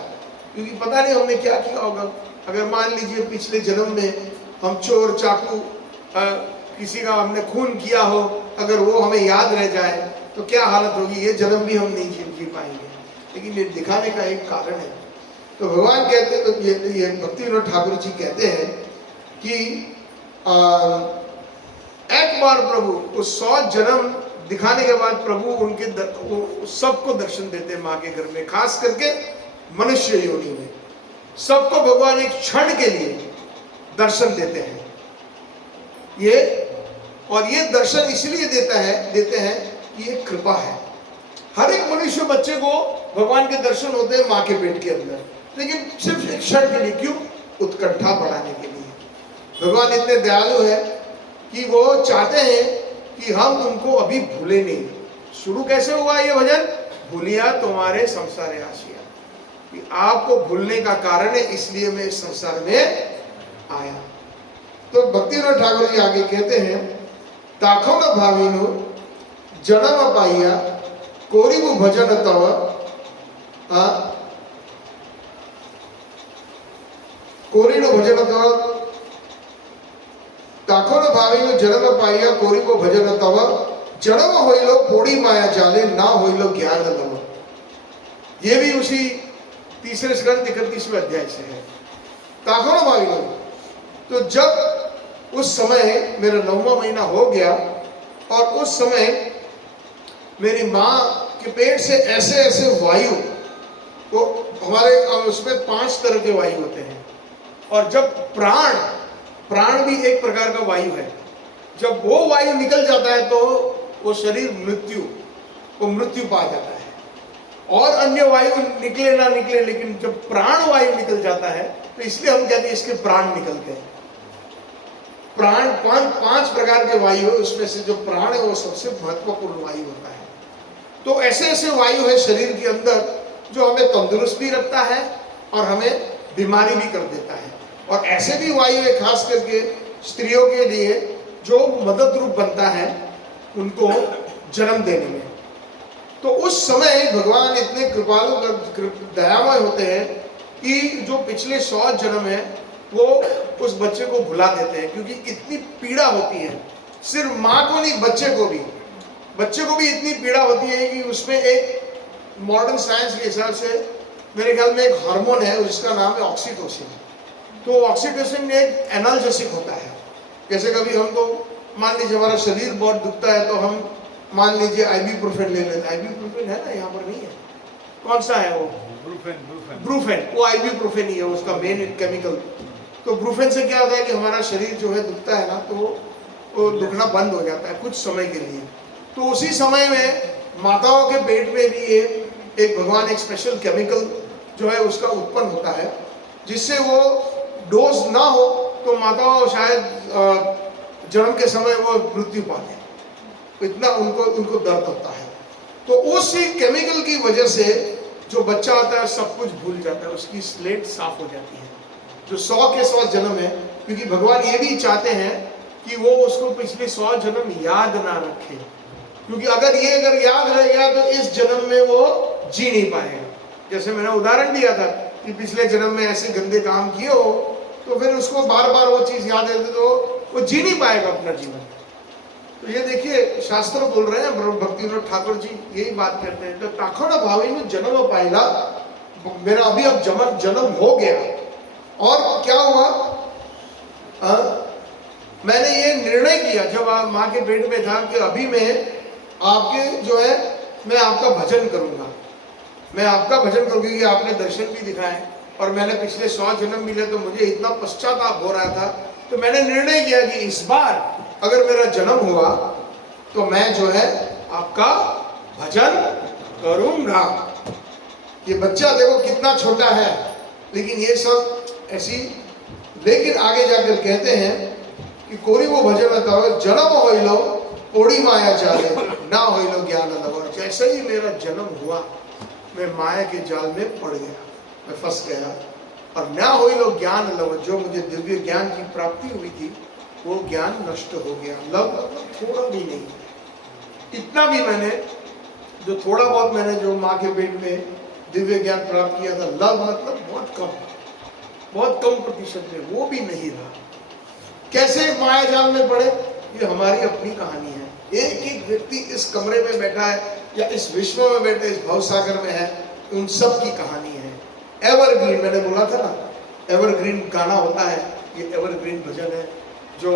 क्योंकि पता नहीं हमने क्या किया होगा। अगर मान लीजिए पिछले जन्म में हम चोर चाकू किसी का हमने खून किया हो, अगर वो हमें याद रह जाए तो क्या हालत होगी, ये जन्म भी हम नहीं जी पाएंगे। लेकिन ये दिखाने का एक कारण है। तो भगवान कहते हैं, तो ये भक्तिविनोद ठाकुर जी कहते हैं कि एक बार प्रभु उस 100 जन्म दिखाने के बाद प्रभु उनके सबको दर्शन देते हैं माँ के घर में, खास करके मनुष्य योनि में सबको भगवान एक क्षण के लिए दर्शन देते हैं। ये दर्शन इसलिए देते हैं कि ये कृपा है। हर एक मनुष्य बच्चे को भगवान के दर्शन होते हैं माँ के पेट के अंदर, लेकिन सिर्फ एक क्षण के लिए। क्यों? उत्कंठा बढ़ाने के लिए। भगवान इतने दयालु है कि वो चाहते हैं कि हम उनको अभी भूले नहीं। शुरू कैसे हुआ ये भजन? भूलिया तुम्हारे संसारे आशिया, कि आपको भूलने का कारण है, इसलिए मैं इस संसार में आया। तो भक्तिविनोद ठाकुर जी आगे कहते हैं, ताखो न भाविनो जन्म पाइया कोरिबु भजन तव, कोरिनो भजन तव, ताखो न भाविनो जन्म पाइया कोरिबु भजन तव, जन्म होइलो पोड़ी माया जाले, ना होइलो ज्ञान लव। ये भी उसी तीसरे स्कंद 31वें अध्याय से है। ताखो न भाविनो, तो जब उस समय मेरा 9वां महीना हो गया और उस समय मेरी माँ के पेट से ऐसे ऐसे वायु, तो हमारे उसमें 5 तरह के वायु होते हैं। और जब प्राण भी एक प्रकार का वायु है, जब वो वायु निकल जाता है तो वो शरीर मृत्यु पा जाता है। और अन्य वायु निकले ना निकले, लेकिन जब प्राण वायु निकल जाता है तो इसलिए हम कहते हैं इसके प्राण निकल गए। प्राण 5 प्रकार के वायु है, उसमें से जो प्राण है वो सबसे महत्वपूर्ण वायु होता है। तो ऐसे ऐसे वायु है शरीर के अंदर जो हमें तंदुरुस्त भी रखता है और हमें बीमारी भी कर देता है। और ऐसे भी वायु है खास करके स्त्रियों के लिए जो मदद रूप बनता है उनको जन्म देने में। तो उस समय भगवान इतने कृपालु दयामय होते हैं कि जो पिछले 100 जन्म है वो उस बच्चे को भुला देते हैं, क्योंकि इतनी पीड़ा होती है। सिर्फ माँ को नहीं, बच्चे को भी इतनी पीड़ा होती है कि उसमें एक मॉडर्न साइंस के हिसाब से मेरे ख्याल में एक हार्मोन है जिसका नाम है ऑक्सीटोसिन। तो ऑक्सीटोसिन एक एनाल्जेसिक होता है। जैसे कभी हमको मान लीजिए हमारा शरीर बहुत दुखता है तो हम मान लीजिए आइबुप्रोफेन ले लेते हैं। आइबुप्रोफेन है ना, यहाँ पर नहीं है, कौन सा है वो? ब्रूफेन। वो आइबुप्रोफेन ही है, उसका मेन केमिकल तो ब्रूफेन से क्या होता है कि हमारा शरीर जो है दुखता है ना, तो वो दुखना बंद हो जाता है कुछ समय के लिए। तो उसी समय में माताओं के पेट में भी ये एक भगवान एक स्पेशल केमिकल जो है उसका उत्पन्न होता है, जिससे वो डोज ना हो तो माताओं शायद जन्म के समय वो मृत्यु पाते, तो इतना उनको दर्द होता है। तो उसी केमिकल की वजह से जो बच्चा आता है सब कुछ भूल जाता है, उसकी स्लेट साफ हो जाती है। जो 100 के 100 जन्म है, क्योंकि भगवान ये भी चाहते हैं कि वो उसको पिछले 100 जन्म याद ना रखे, क्योंकि अगर याद रह गया तो इस जन्म में वो जी नहीं पाएगा। जैसे मैंने उदाहरण दिया था कि पिछले जन्म में ऐसे गंदे काम किए हो, तो फिर उसको बार बार वो चीज याद रहती तो वो जी नहीं पाएगा अपना जीवन। तो ये देखिए शास्त्र बोल रहे हैं, भक्तिविनोद ठाकुर जी यही बात कहते हैं, तो टाखोड़ा भावी में जन्म पाइला, मेरा अभी अब जन्म हो गया। और क्या हुआ, मैंने ये निर्णय किया जब आप माँ के पेट में था कि अभी मैं आपके जो है मैं आपका भजन करूंगा, मैं आपका भजन करूंगी, क्योंकि आपने दर्शन भी दिखाए और मैंने पिछले 100 जन्म मिले तो मुझे इतना पश्चाताप हो रहा था। तो मैंने निर्णय किया कि इस बार अगर मेरा जन्म हुआ तो मैं जो है आपका भजन करूंगा। ये बच्चा देखो कितना छोटा है, लेकिन ये सब ऐसी, लेकिन आगे जाकर कहते हैं कि कोरी वो भजन बताओ, जन्म हो लो ओड़ी माया चाले ना हो लो ज्ञान लवर। जैसे ही मेरा जन्म हुआ मैं माया के जाल में पड़ गया, मैं फंस गया, और ना हो लो ज्ञान लव, जो मुझे दिव्य ज्ञान की प्राप्ति हुई थी वो ज्ञान नष्ट हो गया। लव मतलब थोड़ा भी नहीं, इतना भी मैंने जो थोड़ा बहुत मैंने जो माँ के पेट में दिव्य ज्ञान प्राप्त किया था, लव मतलब बहुत कम प्रतिशत में, वो भी नहीं रहा। कैसे माया जाल में पड़े, ये हमारी अपनी कहानी है। एक एक व्यक्ति इस कमरे में बैठा है या इस विश्व में बैठे इस भवसागर में है, उन सब की कहानी है। एवरग्रीन, मैंने बोला था ना, एवरग्रीन गाना होता है, ये एवरग्रीन भजन है जो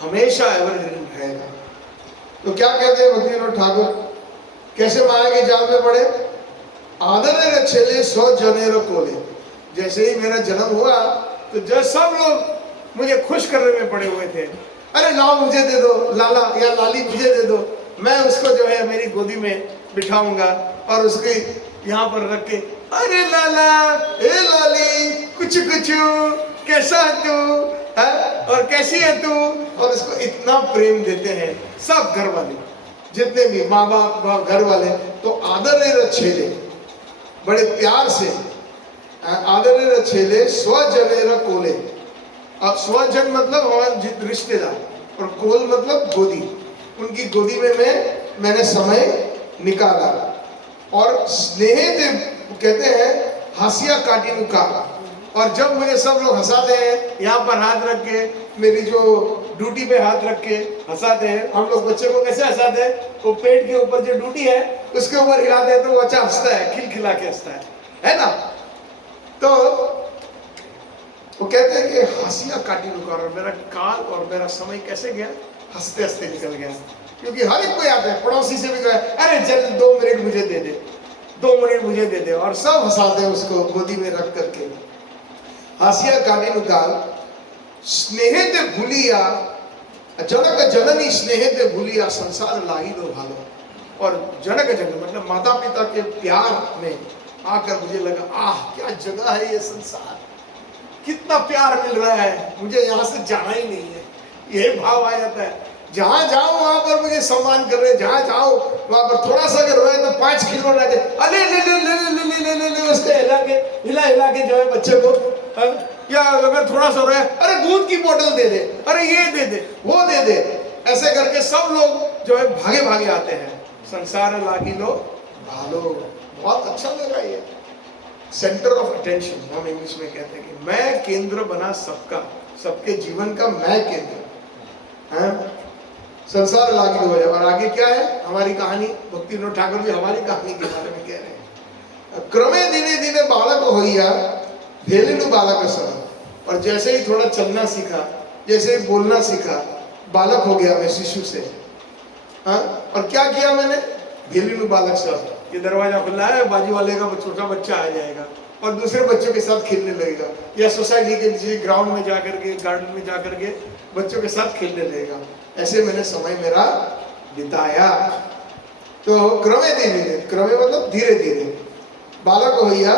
हमेशा एवरग्रीन रहेगा। तो क्या कहते हैं भक्तिविनोद ठाकुर, कैसे माया के जाल में पड़े, आदर छेले 100 जनेर कोले। जैसे ही मेरा जन्म हुआ तो जब सब लोग मुझे खुश करने में पड़े हुए थे, अरे लाओ मुझे दे दो, लाला या लाली मुझे दे दो, मैं उसको जो है मेरी गोदी में बिठाऊंगा और उसके यहाँ पर रख के, अरे लाला ए लाली कुछ कैसा है तू, और कैसी है तू, और उसको इतना प्रेम देते हैं सब घर वाले, जितने भी माँ बाप घर वाले। तो आदर छेले, बड़े प्यार से आदर छेले 100 जनेर कोले। अब स्वजन मतलब हमारे रिश्तेदार, और कोल मतलब गोदी, उनकी गोदी में मैंने समय निकाला। और स्नेह दे कहते हैं हंसिया काटी का, और जब मुझे सब लोग हंसाते हैं, यहाँ पर हाथ रख के, मेरी जो ड्यूटी पे हाथ रख के हंसाते हैं। हम लोग बच्चे को कैसे हंसाते हैं, वो पेट के ऊपर जो ड्यूटी है उसके ऊपर हिलाते हैं तो वो बच्चा हंसता है, खिलखिला के हंसता है ना। तो वो कहते हैं कि हंसिया काटी रुका, और मेरा काल और मेरा समय कैसे गया, हंसते हंसते निकल गया। क्योंकि हर एक कोई आता है, पड़ोसी से भी कहे अरे चल 2 मिनट मुझे दे दे, 2 मिनट मुझे दे दे, और सब हंसाते हैं उसको गोदी में रख करके। हंसिया काटी रुका, स्नेह ते भूलिया जनक जननी, स्नेह ते भूलिया संसार लागी लो भालो। और जनक जनक मतलब माता पिता के प्यार में आकर मुझे लगा, आह क्या जगह है ये संसार, कितना प्यार मिल रहा है, मुझे यहाँ से जाना ही नहीं है। ये भाव आ जाता है, जहाँ जाओ वहां पर मुझे सम्मान कर रहे, जहाँ जाओ वहां पर थोड़ा सा अगर रोए तो 5 किलो रह जाए, अरे ले उसको हिला के जो है बच्चे को, या अगर थोड़ा सा रोए, अरे दूध की बोतल दे दे, अरे ये दे दे, वो दे दे, ऐसे करके सब लोग जो है भागे भागे आते हैं। संसार लागी लो भालो, बहुत अच्छा लगा ये सेंटर ऑफ अटेंशन, हम इंग्लिश में कहते हैं कि मैं केंद्र बना सबका, सबके जीवन का मैं केंद्र है। संसार लागी हो जाए। और आगे क्या है हमारी कहानी, भक्तिविनोद ठाकुर जी हमारी कहानी के बारे में कह रहे हैं। क्रमे दिने दिने बालक होइया भेलिनु बालक सर, और जैसे ही थोड़ा चलना सीखा, जैसे ही बोलना सीखा, बालक हो गया मैं शिशु से। और क्या किया मैंने, भेलिनु बालक सर, ये दरवाजा खुला है, बाजू वाले का छोटा बच्चा आ जाएगा, और दूसरे बच्चों के साथ खेलने लगेगा, या सोसाइटी के किसी ग्राउंड में जाकर के, गार्डन में जाकर के बच्चों के साथ खेलने लगेगा। ऐसे मैंने समय मेरा बिताया। तो क्रमे धीरे, क्रमे मतलब धीरे धीरे, बालक होइया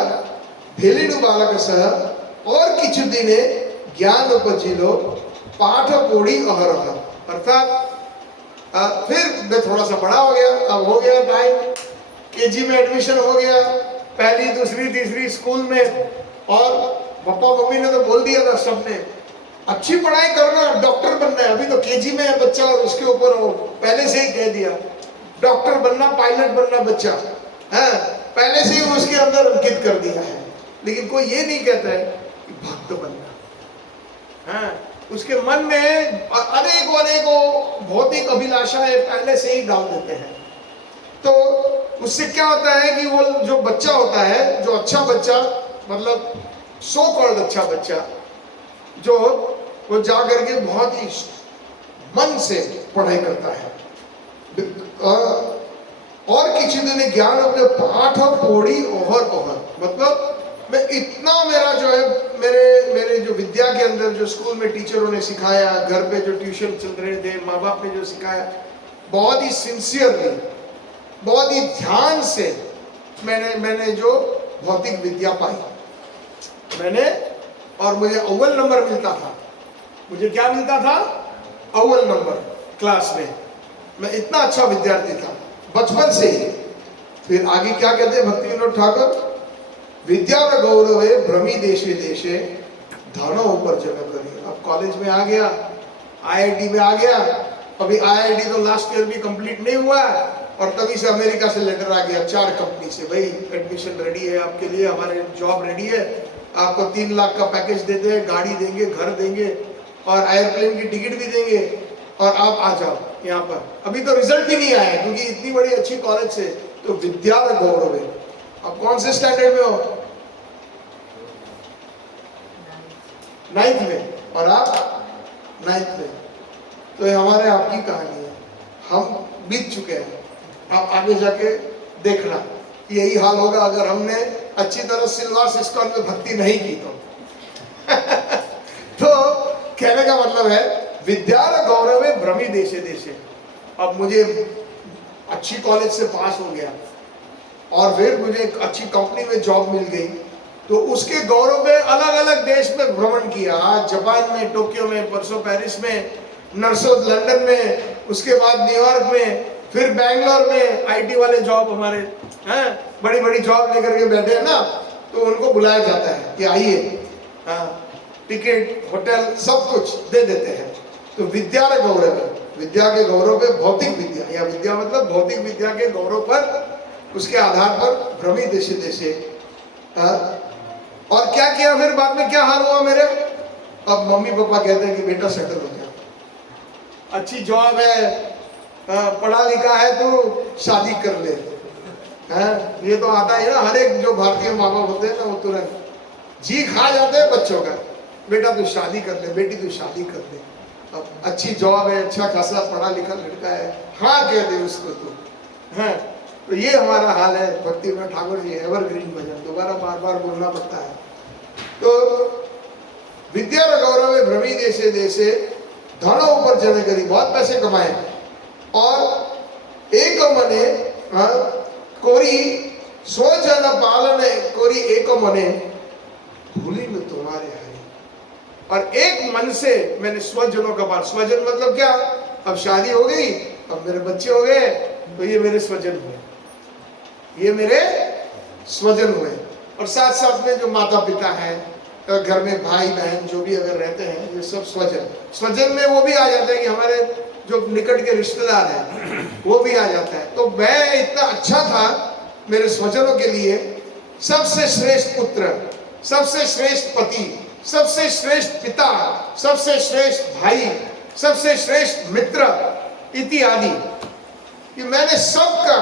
भेलिनु बालक सह और किछु दिने ज्ञान उपजिलो पाठ पढ़ी अहरह। अर्थात फिर मैं थोड़ा सा बड़ा हो गया, अब हो गया टाइम, केजी में एडमिशन हो गया, पहली दूसरी तीसरी स्कूल में, और पापा मम्मी ने तो बोल दिया था सबने, अच्छी पढ़ाई करना, डॉक्टर बनना है। अभी तो केजी में है बच्चा और उसके ऊपर वो पहले से ही कह दिया डॉक्टर बनना, पायलट बनना बच्चा है, पहले से ही उसके अंदर अंकित कर दिया है। लेकिन कोई ये नहीं कहता है कि भक्त बनना है, उसके मन में अनेकों भौतिक अभिलाषाएं पहले से ही डाल देते हैं। तो उससे क्या होता है कि वो जो बच्चा होता है, जो अच्छा बच्चा, मतलब सो कॉल्ड अच्छा बच्चा, जो वो जा करके बहुत ही मन से पढ़ाई करता है, और किसी दिन ज्ञान अपने पाठ पढ़ी ओहर ओहर, मतलब मैं इतना, मेरा जो है मेरे जो विद्या के अंदर जो स्कूल में टीचरों ने सिखाया, घर पे जो ट्यूशन चल रहे थे, माँ बाप ने जो सिखाया, बहुत ही सिंसियरली, बहुत ही ध्यान से मैंने जो भौतिक विद्या पाई मैंने, और मुझे अव्वल नंबर मिलता था। मुझे क्या मिलता था? अव्वल नंबर क्लास में। मैं इतना अच्छा विद्यार्थी था बचपन से ही। फिर आगे क्या कहते हैं भक्ति विनोद ठाकुर, विद्या में गौरव है भ्रमी देशे देशे धनो ऊपर जगह करी। अब कॉलेज में आ गया, आईआईटी में आ गया। अभी आईआईटी तो लास्ट ईयर भी कंप्लीट नहीं हुआ है, और तभी से अमेरिका से लेटर आ गया 4 कंपनी से, भाई एडमिशन रेडी है आपके लिए, हमारे जॉब रेडी है, आपको 3 लाख का पैकेज देते हैं, गाड़ी देंगे, घर देंगे, और एयरप्लेन की टिकट भी देंगे, और आप आ जाओ यहाँ पर। अभी तो रिजल्ट भी नहीं आया, क्योंकि इतनी बड़ी अच्छी कॉलेज से। तो विद्या में गौरव है। अब कौन से स्टैंडर्ड में हो? 9th में, और आप 9th में। तो ये हमारे आपकी कहानी है, हम बीत चुके हैं। आप आगे जाके देखना यही हाल होगा अगर हमने अच्छी तरह सिलवास इस्कॉन में भक्ति नहीं की तो। तो कहने का मतलब है विद्या गौरव है भ्रमी देशे देशे। अब मुझे अच्छी कॉलेज से पास हो गया, और फिर मुझे एक अच्छी कंपनी में जॉब मिल गई, तो उसके गौरव में अलग अलग देश में भ्रमण किया। आज जापान में, टोक्यो में, परसों पेरिस में, नरसों लंदन में, उसके बाद न्यूयॉर्क में, फिर बैंगलोर में। आईटी वाले जॉब हमारे हैं, बड़ी बड़ी जॉब लेकर के बैठे हैं ना, तो उनको बुलाया जाता है कि आइए, टिकट, होटल, सब कुछ दे देते हैं। तो विद्या में गौरव है, विद्या के गौरव पे भौतिक विद्या, या विद्या मतलब भौतिक विद्या के गौरव पर, उसके आधार पर भ्रमी देशे देशे। और क्या किया फिर बाद में, क्या हाल हुआ मेरे? अब मम्मी पापा कहते हैं कि बेटा सेटल हो गया, अच्छी जॉब है, पढ़ा लिखा है, तो शादी कर ले। ये तो आता है ना, हर एक जो भारतीय माँ बाप होते हैं ना, वो तुरंत जी खा जाते हैं बच्चों का, बेटा तू शादी कर ले, बेटी तू शादी कर ले, अब अच्छी जॉब है, अच्छा खासा पढ़ा लिखा लड़का है, हाँ कह दे उसको तू। हैं, तो ये हमारा हाल है। भक्ति विनोद ठाकुर जी एवरग्रीन भजन, दोबारा बार बार बोलना पड़ता है। तो विद्या गौरव है भ्रमी देशे देशे धनो ऊपर जन करी, बहुत पैसे कमाए, और एक मने कोरी स्वजन पालन कोरी एक मने भूली में तुम्हारे हरि। और एक मन से मैंने स्वजनों का पालन। स्वजन मतलब क्या? अब शादी हो गई, अब मेरे बच्चे हो गए, तो ये मेरे स्वजन हुए, ये मेरे स्वजन हुए। और साथ साथ में जो माता पिता है, घर में भाई बहन जो भी अगर रहते हैं, ये सब स्वजन। स्वजन में वो भी आ जाते हैं कि हमारे जो निकट के रिश्तेदार हैं, वो भी आ जाता है। तो मैं इतना अच्छा था मेरे स्वजनों के लिए, सबसे श्रेष्ठ पुत्र, सबसे श्रेष्ठ पति, सबसे श्रेष्ठ पिता, सबसे श्रेष्ठ भाई, सबसे श्रेष्ठ मित्र इत्यादि, कि मैंने सबका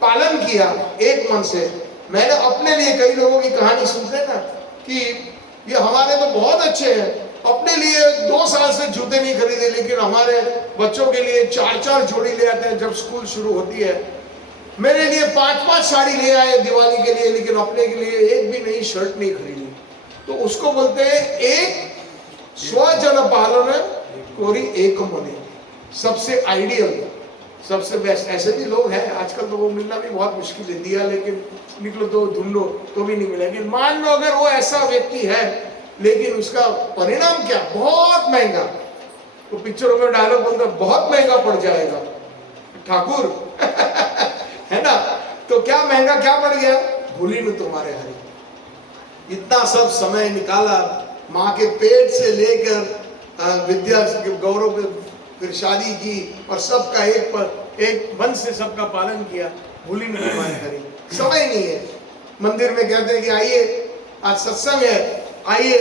पालन किया एक मन से। मैंने अपने लिए, कई लोगों की कहानी सुनते हैं ना कि ये हमारे तो बहुत अच्छे हैं, अपने लिए 2 साल से जूते नहीं खरीदे, लेकिन हमारे बच्चों के लिए 4-4 जोड़ी ले आते हैं जब स्कूल शुरू होती है। मेरे लिए 5-5 साड़ी ले आए दिवाली के लिए, लेकिन अपने के लिए एक भी नई शर्ट नहीं खरीदी। तो उसको बोलते हैं एक स्वजन पालन कोरी एक मने, सबसे आइडियल, सबसे बेस्ट। ऐसे भी लोग हैं आजकल, तो वो मिलना भी बहुत मुश्किल है। दिया लेकिन निकलो तो ढूंढो तो भी नहीं मिलेगी। मान लो अगर वो ऐसा व्यक्ति है, लेकिन उसका परिणाम क्या, बहुत महंगा। तो पिक्चरों में डायलॉग बोलता बहुत महंगा पड़ जाएगा ठाकुर है ना। तो क्या महंगा क्या पड़ गया, भूली न तुम्हारे हरि। इतना सब समय निकाला, माँ के पेट से लेकर विद्या गौरव, फिर शादी की, और सबका एक मन से सबका पालन किया, भूली न तुम्हारे हरि। समय नहीं है। मंदिर में कहते हैं कि आइए आज सत्संग है, आइए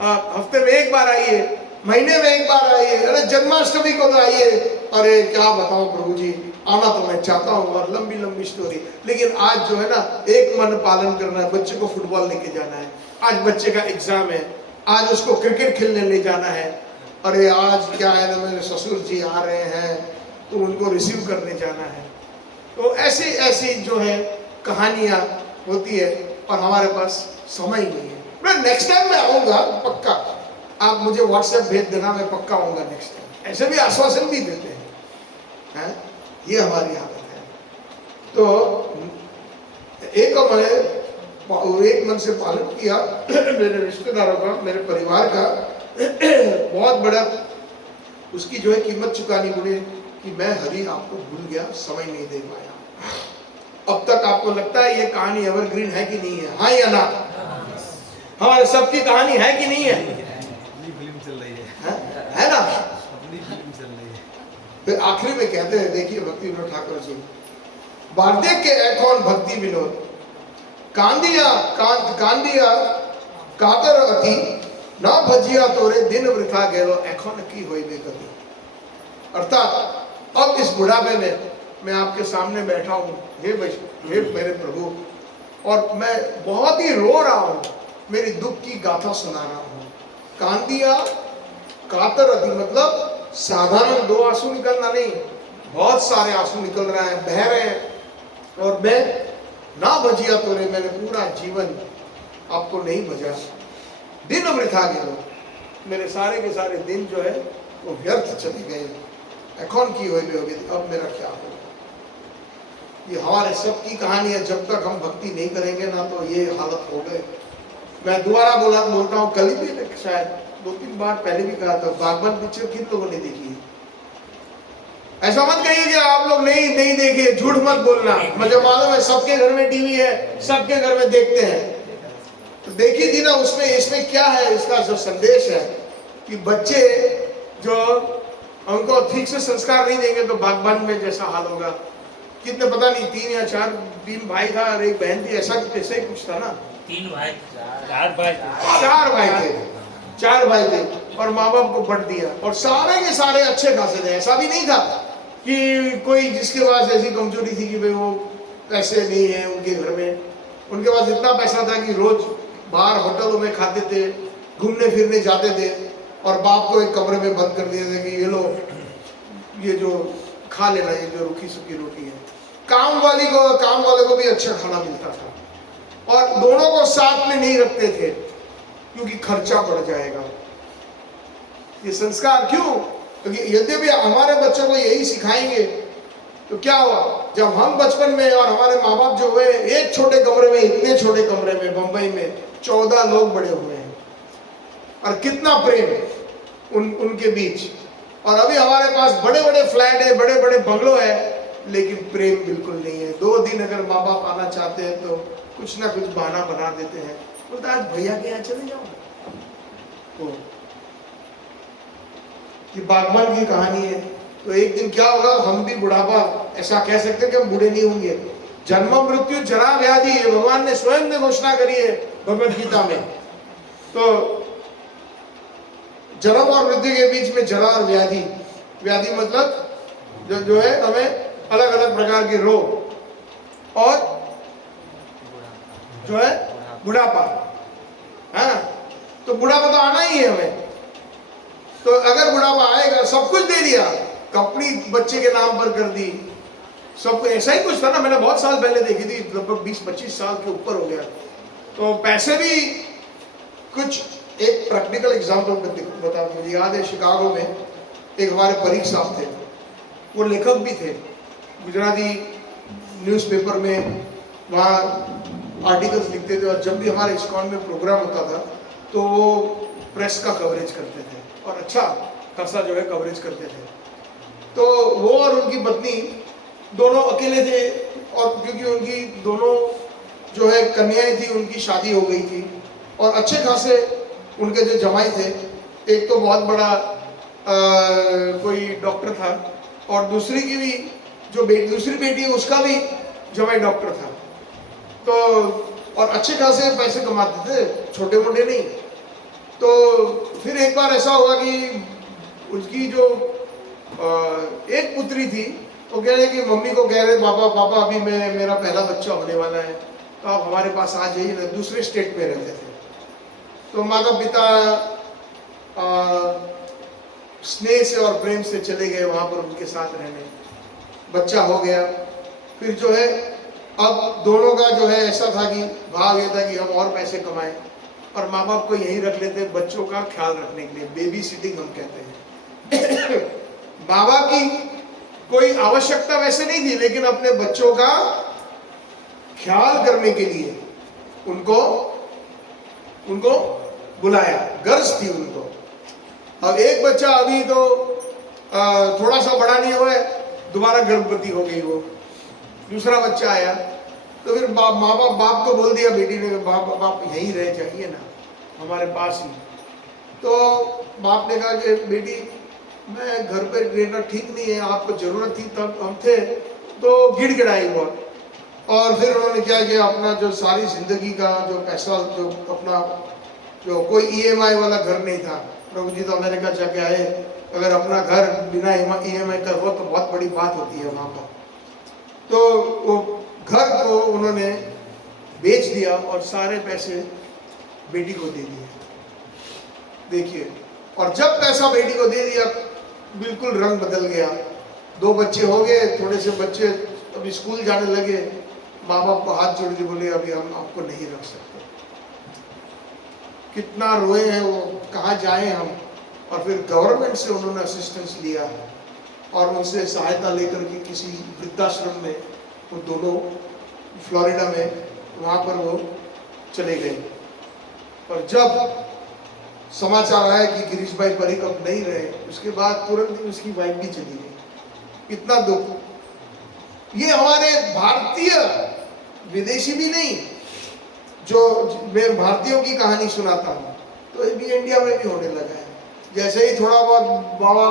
हफ्ते में एक बार आइए, महीने में एक बार आइए, अरे जन्माष्टमी को तो आइए। अरे क्या बताऊं प्रभु जी, आना तो मैं चाहता हूँ, और लंबी लंबी स्टोरी। लेकिन आज जो है ना, एक मन पालन करना है। बच्चे को फुटबॉल लेके जाना है, आज बच्चे का एग्जाम है, आज उसको क्रिकेट खेलने ले जाना है। अरे आज क्या है ना, मेरे ससुर जी आ रहे हैं तो उनको रिसीव करने जाना है। तो ऐसी ऐसी जो है कहानियां होती है, और हमारे पास समय नहीं है। मैं नेक्स्ट टाइम मैं आऊँगा पक्का, आप मुझे व्हाट्सएप भेज देना, मैं पक्का आऊँगा नेक्स्ट टाइम। ऐसे भी आश्वासन भी देते हैं, ये हमारी आदत है। तो एक मन से पालन किया मेरे रिश्तेदारों का, मेरे परिवार का बहुत बड़ा, उसकी जो है कीमत चुकानी पड़ी कि मैं हरि आपको भूल गया, समय नहीं दे पाया। अब तक आपको लगता है ये कहानी एवरग्रीन है कि नहीं है, हाँ या ना? हमारे सबकी कहानी है कि नहीं है? अपनी फिल्म चल रही है ना? अपनी फिल्म चल रही है। फिर आखिरी में कहते हैं, देखिए भक्ति विनोद ठाकुर जी, बार्देक के एथॉन भक्ति विनोद कांदिया कातर अति ना भजिया तोरे दिन वृथा गेलो एखोन की होई बे कभी। अर्थात अब इस बुढ़ापे में मैं आपके सामने बैठा हूँ, हे मेरे प्रभु, और मैं बहुत ही रो रहा हूँ, मेरी दुख की गाथा सुना रहा हूँ। कांदिया कातर अति मतलब साधारण 2 आंसू निकलना नहीं, बहुत सारे आंसू निकल रहे हैं, बह रहे हैं। और मैं ना भजिया तोरे, मैंने पूरा जीवन आपको नहीं भजा, दिन वृथा गेलो, मेरे सारे के सारे दिन जो है वो व्यर्थ चले गए। एखोन की होई बे, अब मेरा क्या होगा? ये हमारे सबकी कहानी है। जब तक हम भक्ति नहीं करेंगे ना, तो ये हालत हो गए। मैं दोबारा बोलता हूँ, कल भी शायद 2-3 बार पहले भी कहा था, बागबान पिक्चर किन लोगों ने देखी है? ऐसा मत कहिए कि आप लोग नहीं देखे, झूठ मत बोलना। मुझे मालूम है सबके घर में टीवी है, सबके घर में देखते हैं। तो देखी थी ना, उसमें इसमें क्या है, इसका जो संदेश है कि बच्चे जो उनको ठीक से संस्कार नहीं देंगे तो बागबान में जैसा हाल होगा। कितने पता नहीं 3 या 4 भाई था और एक बहन थी, ऐसा ही कुछ था ना। 3 भाई 4 भाई 4 भाई थे, 4 भाई थे, और माँ बाप को बट दिया, और सारे के सारे अच्छे खासे थे। ऐसा भी नहीं था कि कोई जिसके पास ऐसी कमजोरी थी कि भाई वो पैसे नहीं है उनके घर में। उनके पास इतना पैसा था कि रोज बाहर होटलों में खाते थे, घूमने फिरने जाते थे, और बाप को एक कमरे में बंद कर दिए थे कि ये लो, ये जो खा लेना, ये जो रूखी सूखी रोटी है। काम वाले को भी अच्छा खाना मिलता था, और दोनों को साथ में नहीं रखते थे क्योंकि खर्चा बढ़ जाएगा। ये संस्कार क्यों? क्योंकि यद्यपि हमारे बच्चों को यही सिखाएंगे तो क्या हुआ, जब हम बचपन में और हमारे माँ बाप जो हुए, एक छोटे कमरे में, इतने छोटे कमरे में बंबई में 14 लोग बड़े हुए हैं, और कितना प्रेम उनके बीच। और अभी हमारे पास बड़े बड़े फ्लैट है, बड़े बड़े बंगलो है, लेकिन प्रेम बिल्कुल नहीं है। 2 दिन अगर माँ बाप आना चाहते हैं तो कुछ ना कुछ बहाना बना देते हैं, बोलता आज भैया के यहाँ चले जाओ। तो ये बागबान की कहानी है। तो एक दिन क्या होगा, हम भी बुढ़ापा, ऐसा कह सकते हैं कि हम बूढ़े नहीं होंगे। जन्म मृत्यु जरा व्याधि, ये भगवान ने स्वयं ने घोषणा करी है भगवत गीता में। तो जन्म और मृत्यु के बीच में जरा और व्याधि, व्याधि मतलब जो है हमें अलग अलग प्रकार के रोग, और जो है बुढ़ापा। हाँ, तो बुढ़ापा तो आना ही है हमें। तो अगर बुढ़ापा आएगा, सब कुछ दे दिया, कंपनी बच्चे के नाम पर कर दी, सब ऐसा ही कुछ था ना, मैंने बहुत साल पहले देखी थी, लगभग 20-25 साल के ऊपर हो गया। तो पैसे भी कुछ, एक प्रैक्टिकल एग्जांपल बता, मुझे याद है शिकागो में एक हमारे परीख साहब थे, वो लेखक भी थे, गुजराती न्यूज़पेपर में वहाँ आर्टिकल्स लिखते थे, और जब भी हमारे इस्कॉन में प्रोग्राम होता था तो वो प्रेस का कवरेज करते थे, और अच्छा खासा जो है कवरेज करते थे। तो वो और उनकी पत्नी दोनों अकेले थे, और क्योंकि उनकी दोनों जो है कन्याएं थी, उनकी शादी हो गई थी, और अच्छे खासे उनके जो जमाई थे, एक तो बहुत बड़ा कोई डॉक्टर था, और दूसरी की भी जो दूसरी बेटी है उसका भी जमाई डॉक्टर था। तो और अच्छे खासे पैसे कमाते थे, छोटे मोटे नहीं। तो फिर एक बार ऐसा हुआ कि उसकी जो एक पुत्री थी, वो कह रहे कि मम्मी को कह रहे, पापा अभी मेरा पहला बच्चा होने वाला है, तो आप हमारे पास आ जाइए। दूसरे स्टेट में रहते थे। तो माता पिता स्नेह से और प्रेम से चले गए वहाँ पर उनके साथ रहने। बच्चा हो गया, फिर जो है अब दोनों का जो है ऐसा था कि भाव ये था कि हम और पैसे कमाएं, और माँ बाप को यहीं रख लेते बच्चों का ख्याल रखने के लिए, बेबी सिटिंग हम कहते हैं। माँ बाप की कोई आवश्यकता वैसे नहीं थी, लेकिन अपने बच्चों का ख्याल करने के लिए उनको बुलाया, गर्ज थी उनको। अब एक बच्चा अभी तो थोड़ा सा बड़ा नहीं हुआ है, दोबारा गर्भवती हो गई वो, दूसरा बच्चा आया। तो फिर माँ बाप को बोल दिया बेटी ने, बाप यहीं रह जाइए ना हमारे पास ही। तो बाप ने कहा कि बेटी मैं घर पे रहना ठीक नहीं है, आपको जरूरत थी तब हम थे। तो गिड़गिड़ाई हुआ, और फिर उन्होंने क्या किया, अपना जो सारी जिंदगी का जो पैसा, जो अपना जो कोई EMI वाला घर नहीं था, प्रभु जी तो अमेरिका जाके आए, अगर अपना घर बिना EMI का हो तो बहुत बड़ी बात होती है वहाँ पर। तो वो घर को उन्होंने बेच दिया और सारे पैसे बेटी को दे दिए। देखिए, और जब पैसा बेटी को दे दिया, बिल्कुल रंग बदल गया। 2 बच्चे हो गए, थोड़े से बच्चे अभी स्कूल जाने लगे, माँ बाप को हाथ जोड़ के बोले अभी हम आपको नहीं रख सकते। कितना रोए हैं वो, कहाँ जाए हम। और फिर गवर्नमेंट से उन्होंने असिस्टेंस लिया और उनसे सहायता लेकर के किसी वृद्धाश्रम में वो दोनों फ्लोरिडा में वहाँ पर वो चले गए। और जब समाचार आया कि गिरीश भाई परीख अब नहीं रहे, उसके बाद तुरंत ही उसकी वाइफ भी चली गई। इतना दुख। ये हमारे भारतीय, विदेशी भी नहीं, जो मैं भारतीयों की कहानी सुनाता हूँ, तो ये भी इंडिया में भी होने लगा है। जैसे ही थोड़ा बहुत बाबा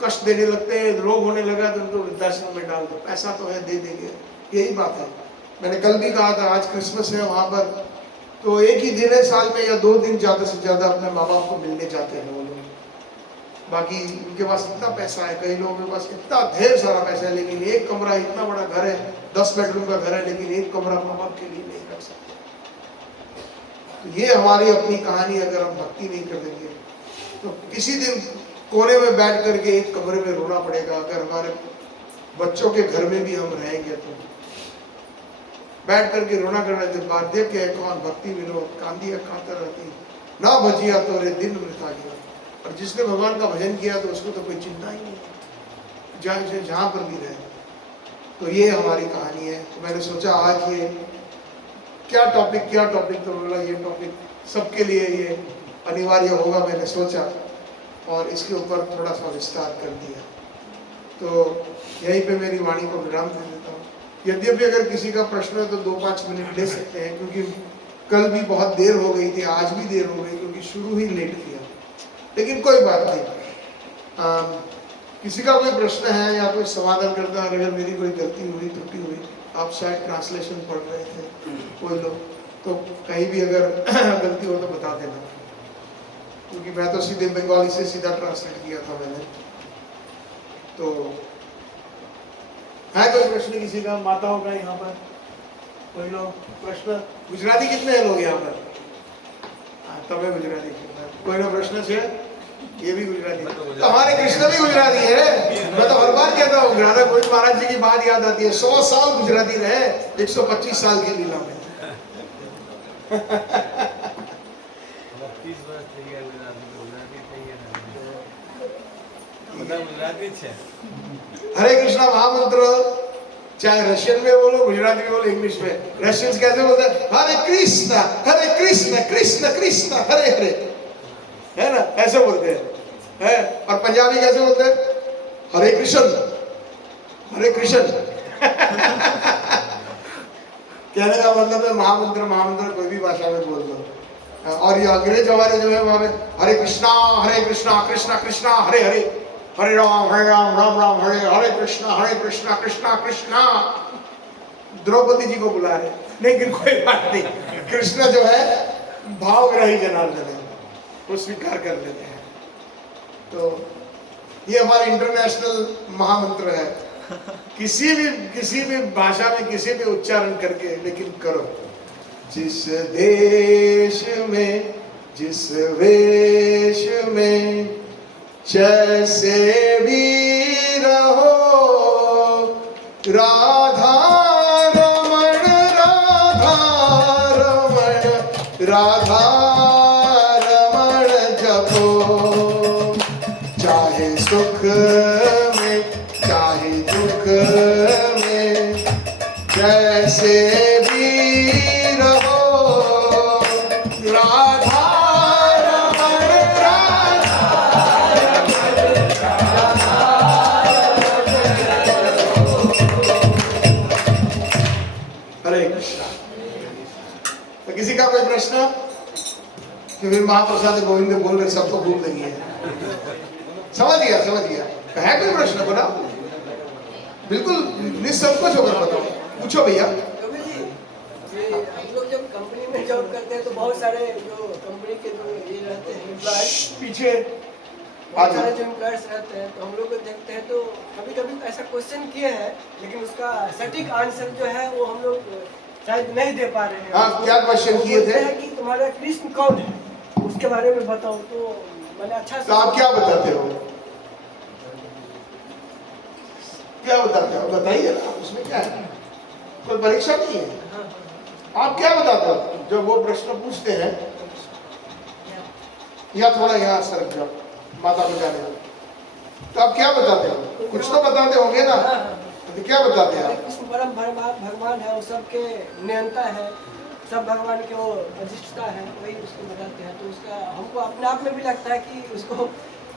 कष्ट देने लगते हैं, रोग होने लगा, तो उनको वृद्धाश्रम में डाल दो, पैसा तो है दे देंगे। यही बात है। मैंने कल भी कहा था, आज क्रिसमस है वहाँ पर, तो एक ही दिन है साल में या 2 दिन ज़्यादा से ज़्यादा अपने माँ बाप को मिलने जाते हैं वो लोग। बाकी उनके पास इतना पैसा है, कई लोगों के पास इतना ढेर सारा पैसा है, लेकिन एक कमरा, इतना बड़ा घर है, 10 बेडरूम का घर है, लेकिन एक कमरा माँ बाप के लिए नहीं रख सकते। तो ये हमारी अपनी कहानी। अगर हम भक्ति नहीं करेंगे तो किसी दिन कोने में बैठ करके एक कमरे में रोना पड़ेगा। अगर हमारे बच्चों के घर में भी हम रहेंगे तो बैठ करके रोना करना। जब बात देख के कौन भक्ति विनोद कांदिया खाता रहती ना भजिया तो रे दिन वृथा गया। और जिसने भगवान का भजन किया तो उसको तो कोई चिंता ही नहीं, जहाँ पर भी रहे। तो ये हमारी कहानी है। तो मैंने सोचा आज ये क्या टॉपिक, तो बोला ये टॉपिक सबके लिए ये अनिवार्य होगा, मैंने सोचा, और इसके ऊपर थोड़ा सा विस्तार कर दिया। तो यहीं पे मेरी वाणी को विराम दे देता हूँ। यद्यपि अगर किसी का प्रश्न है तो 2-5 मिनट ले सकते हैं, क्योंकि कल भी बहुत देर हो गई थी, आज भी देर हो गई क्योंकि शुरू ही लेट किया, लेकिन कोई बात नहीं। किसी का कोई प्रश्न है या कोई समाधान करता है, अगर मेरी कोई गलती हुई, त्रुटि हुई, आप शायद ट्रांसलेशन पढ़ रहे थे कोई लोग, तो कहीं भी अगर गलती हो तो बता देना, क्योंकि मैं तो सीधे बंगाली से सीधा ट्रांसलेट किया था मैंने। तो है कोई प्रश्न किसी का, माताओं का यहाँ पर कोई लोग प्रश्न? गुजराती कितने लोग यहाँ पर? तब गुजराती कोई ना प्रश्न है? ये भी गुजराती तो हमारे कृष्ण भी गुजराती है। मैं तो हर बार कहता हूँ राधा गोविंद महाराज जी की बात याद आती है। 100 साल गुजराती रहे 125 साल की लीला में। 30 વર્ષ થઈ ગયા ગુજરાતી થઈ ગયા બધા ગુજરાતી જ છે। हरे कृष्णा महामंत्र चाहे रशियन में बोलो, गुजराती में बोलो, इंग्लिश में। रशियंस कैसे बोलते हैं? हरे कृष्णा कृष्ण कृष्ण हरे हरे, है ना, ऐसे बोलते हैं, है। और पंजाबी कैसे बोलते हैं? हरे कृष्ण कहने का मतलब है महामंत्र कोई भी भाषा में बोल दो। और ये अंग्रेज हमारे जो है वहां में हरे कृष्णा कृष्णा कृष्णा हरे हरे, हरे राम राम राम हरे हरे कृष्णा कृष्णा कृष्णा। द्रौपदी जी को बुला रहे, लेकिन कोई बात नहीं, कृष्ण जो है भावग्राही जनार्दन है, वो स्वीकार कर लेते हैं। तो ये हमारा इंटरनेशनल महामंत्र है। किसी भी भाषा में किसी भी उच्चारण करके लेकिन करो। जिस देश में जिस वेश में जैसे भी रहो, राधा रमण जपो। चाहे सुख में चाहे दुख में जैसे भी रहो, राधा रमण हरे कृष्णा। तो किसी का कोई प्रश्न? कि फिर महाप्रसाद गोविंद बोल रहे सबको भूल लगी है। समझ गया है कोई प्रश्न बना? बिल्कुल निसंकोच होकर बताओ, पूछो भैया। कवि जी, हम लोग जब कंपनी में जॉब करते हैं तो बहुत सारे जो कंपनी के जो ये रहते हैं एम्प्लॉयज, पीछे बहुत सारे जो एम्प्लॉयज रहते हैं, तो हम लोग को देखते हैं तो कभी कभी ऐसा क्वेश्चन किए हैं, लेकिन उसका सटीक आंसर जो है वो हम लोग शायद नहीं दे पा रहे हैं। हाँ, क्या क्वेश्चन किए थे? कि तुम्हारा कृष्ण कौन है, उसके बारे में बताओ। तो मैंने अच्छा तो आप क्या बताते हो? क्या बताते हो बताइए ना, उसमें क्या है? कोई परीक्षा नहीं है। आप क्या बताते हो जब वो प्रश्न पूछते हैं? या थोड़ा यहाँ सरक जाओ, माता बजाने दो। तो आप क्या बताते हो? कुछ तो बताते होंगे ना, तो क्या बताते हैं आप? कृष्ण परम भगवान है, वो सबके नियंता है, सब भगवान के वो अधिष्ठता है, वही उसको बताते हैं। तो उसका हमको अपने आप में भी लगता है कि उसको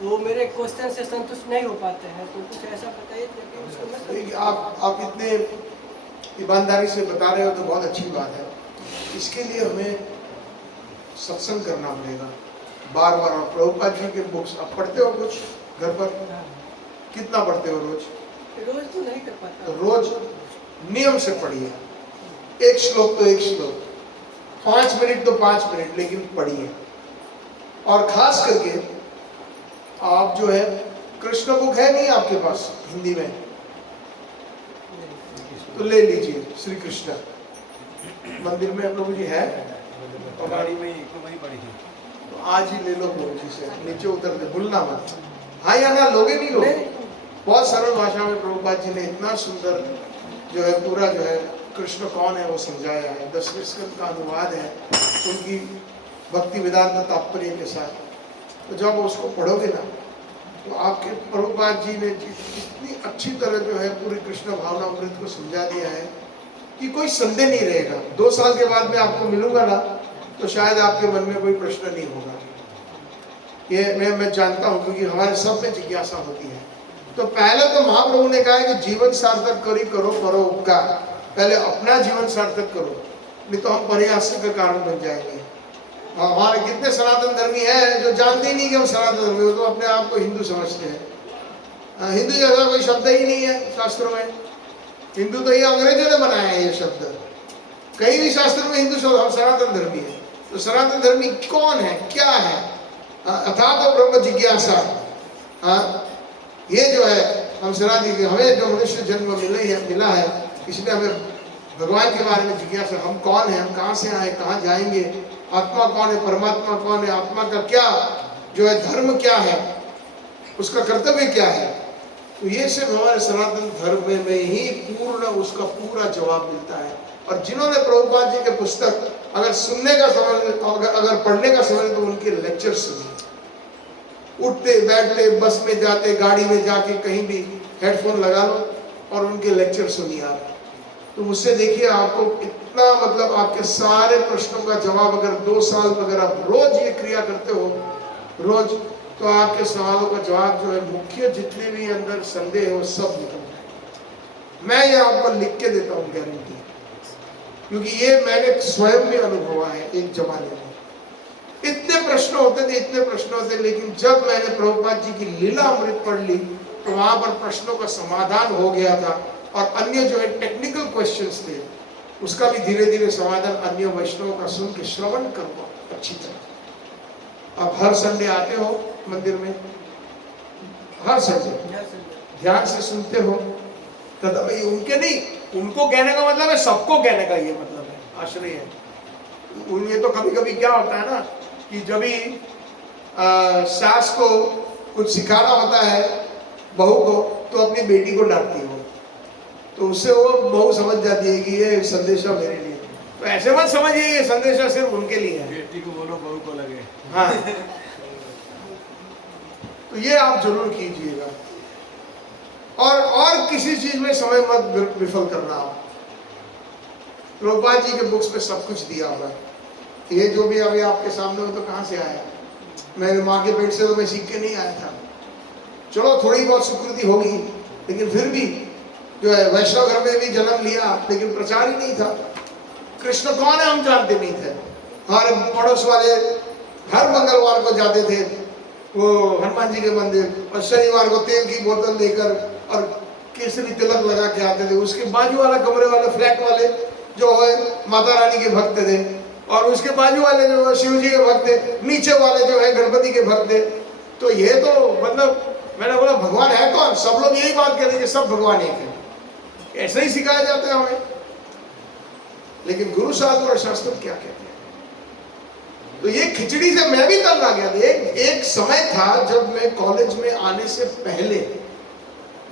वो मेरे क्वेश्चन से संतुष्ट नहीं हो पाते हैं। तो कुछ ऐसा बताइए कि उसको मैं आप इतने ईमानदारी से बता रहे हो तो बहुत अच्छी बात है। इसके लिए हमें सत्संग करना पड़ेगा बार बार। और प्रभुपाद जी के बुक्स आप पढ़ते हो कुछ घर पर? कितना पढ़ते हो रोज? रोज तो नहीं कर पाता। तो रोज नियम से पढ़िए, एक श्लोक तो एक श्लोक, 5 मिनट तो 5 मिनट, लेकिन पढ़िए। और खास करके आप जो है कृष्ण बुक है नहीं आपके पास हिंदी में, तो ले लीजिए। श्री कृष्ण मंदिर में प्रभु जी है, कबाड़ी में एक तो वही पड़ी थी। तो आज ही ले लो प्रभु जी से, नीचे उतर दे, भूलना मत। हाँ या ना लोगे नहीं लोगे? बहुत सरल भाषा में प्रभुपाद जी ने इतना सुंदर जो है पूरा जो है कृष्ण कौन है वो समझाया है। 10वें स्कंद का अनुवाद है उनकी भक्ति वेदांत तात्पर्य के साथ। तो जब उसको पढ़ोगे ना तो आपके प्रभुपाद जी ने इतनी अच्छी तरह जो है पूरी कृष्ण भावना अमृत को समझा दिया है कि कोई संदेह नहीं रहेगा। 2 साल के बाद मैं आपको मिलूंगा ना तो शायद आपके मन में कोई प्रश्न नहीं होगा। ये मैं जानता हूँ, क्योंकि हमारे सब में जिज्ञासा होती है। तो पहले तो महाप्रभु ने कहा है कि जीवन सार्थक करो उपकार। पहले अपना जीवन सार्थक करो, नहीं तो हम परिहास्य का कारण बन जाएंगे। हमारे कितने सनातन धर्मी हैं जो जानते ही नहीं कि हम सनातन धर्मी हो, तो अपने आप को हिंदू समझते हैं। हिंदू जैसा कोई शब्द ही नहीं है शास्त्रों में। हिंदू तो ये अंग्रेजों ने बनाया है ये शब्द। कहीं भी शास्त्र में हिंदू शब्द, हम सनातन धर्मी है। तो सनातन धर्मी कौन है, क्या है? अथा तो ब्रह्म जिज्ञासा। ये जो है हम सनातन, हमें जो मनुष्य जन्म मिला है, इसलिए हमें भगवान के बारे में जिज्ञासा। हम कौन है, हम कहाँ से आए, कहाँ जाएंगे, आत्मा कौन है, परमात्मा कौन है, आत्मा का क्या जो है धर्म क्या है, उसका कर्तव्य क्या है, तो ये सिर्फ हमारे सनातन धर्म में ही पूर्ण उसका पूरा जवाब मिलता है। और जिन्होंने प्रभुपाद जी के पुस्तक अगर सुनने का समय, अगर पढ़ने का समय, तो उनके लेक्चर सुनिए। उठते बैठते, बस में जाते, गाड़ी में जाके कहीं भी हेडफोन लगा लो और उनके लेक्चर सुनिए आप। तो उससे देखिए आपको इतना मतलब आपके सारे प्रश्नों का जवाब, अगर 2 साल में अगर आप रोज ये क्रिया करते हो रोज, तो आपके सवालों का जवाब जो है, मुख्य जितने भी अंदर संदेह हो सब निकल जाए। मैं ये आपको लिख के देता हूँ गारंटी, क्योंकि ये मैंने स्वयं भी अनुभवा है। एक जमाने में इतने प्रश्न होते थे, इतने प्रश्न होते, लेकिन जब मैंने प्रभुपाद जी की लीला अमृत पढ़ ली तो वहां पर प्रश्नों का समाधान हो गया था। और अन्य जो है टेक्निकल क्वेश्चंस थे, उसका भी धीरे धीरे समाधान अन्य वैष्णवों का सुन के श्रवण करो अच्छी तरह। आप हर संडे आते हो मंदिर में, हर संडे ध्यान से सुनते हो, तब उनके नहीं, उनको कहने का मतलब है सबको कहने का ये मतलब है, आश्रय है। उनमें तो कभी कभी क्या होता है ना कि जब भी सास को कुछ सिखाना होता है बहू को, तो अपनी बेटी को डांटती है वो, तो उससे वो बहू समझ जाती है कि ये संदेशा मेरे लिए। तो ऐसे मत समझिए ये संदेशा सिर्फ उनके लिए है। बेटी को बोलो बहू को लगे। हाँ, तो ये आप जरूर कीजिएगा। और किसी चीज में समय मत विफल करना आप। प्रभुपाद जी के बुक्स पे सब कुछ दिया हुआ है। ये जो भी अभी आपके सामने हो तो कहाँ से आया? मेरे माँ के पेट से तो मैं सीख के नहीं आया था। चलो थोड़ी बहुत स्वीकृति होगी, लेकिन फिर भी जो है वैष्णव घर में भी जन्म लिया, लेकिन प्रचार ही नहीं था। कृष्ण कौन है हम जानते नहीं थे। हमारे पड़ोस वाले हर मंगलवार को जाते थे वो हनुमान जी के मंदिर, और शनिवार को तेल की बोतल लेकर और केसरी तिलक लगा के आते थे। उसके बाजू वाला कमरे वाले फ्लैट वाले जो है माता रानी के भक्त थे, और उसके बाजू वाले जो है शिव जी के भक्त थे, नीचे वाले जो है गणपति के भक्त थे। तो ये तो मतलब मैंने बोला भगवान है कौन? सब लोग यही बात कहते हैं कि सब भगवान एक है। ऐसा ही सिखाया जाता है हमें। लेकिन गुरु शास्त्र और शास्त्र क्या कहते हैं? तो ये खिचड़ी से मैं भी तंग आ गया था। एक समय था जब मैं कॉलेज में आने से पहले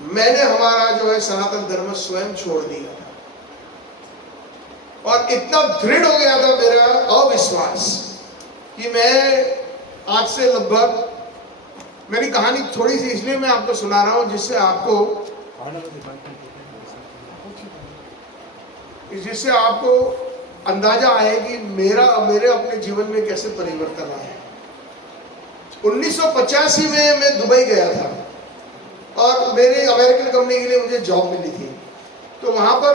मैंने हमारा जो है सनातन धर्म स्वयं छोड़ दिया था, और इतना दृढ़ हो गया था मेरा अविश्वास कि मैं आज से लगभग, मेरी कहानी थोड़ी सी इसलिए मैं आपको सुना रहा हूं जिससे आपको अंदाजा आए कि मेरे अपने जीवन में कैसे परिवर्तन आया। 1985 में मैं दुबई गया था, और मेरे अमेरिकन कंपनी के लिए मुझे जॉब मिली थी। तो वहां पर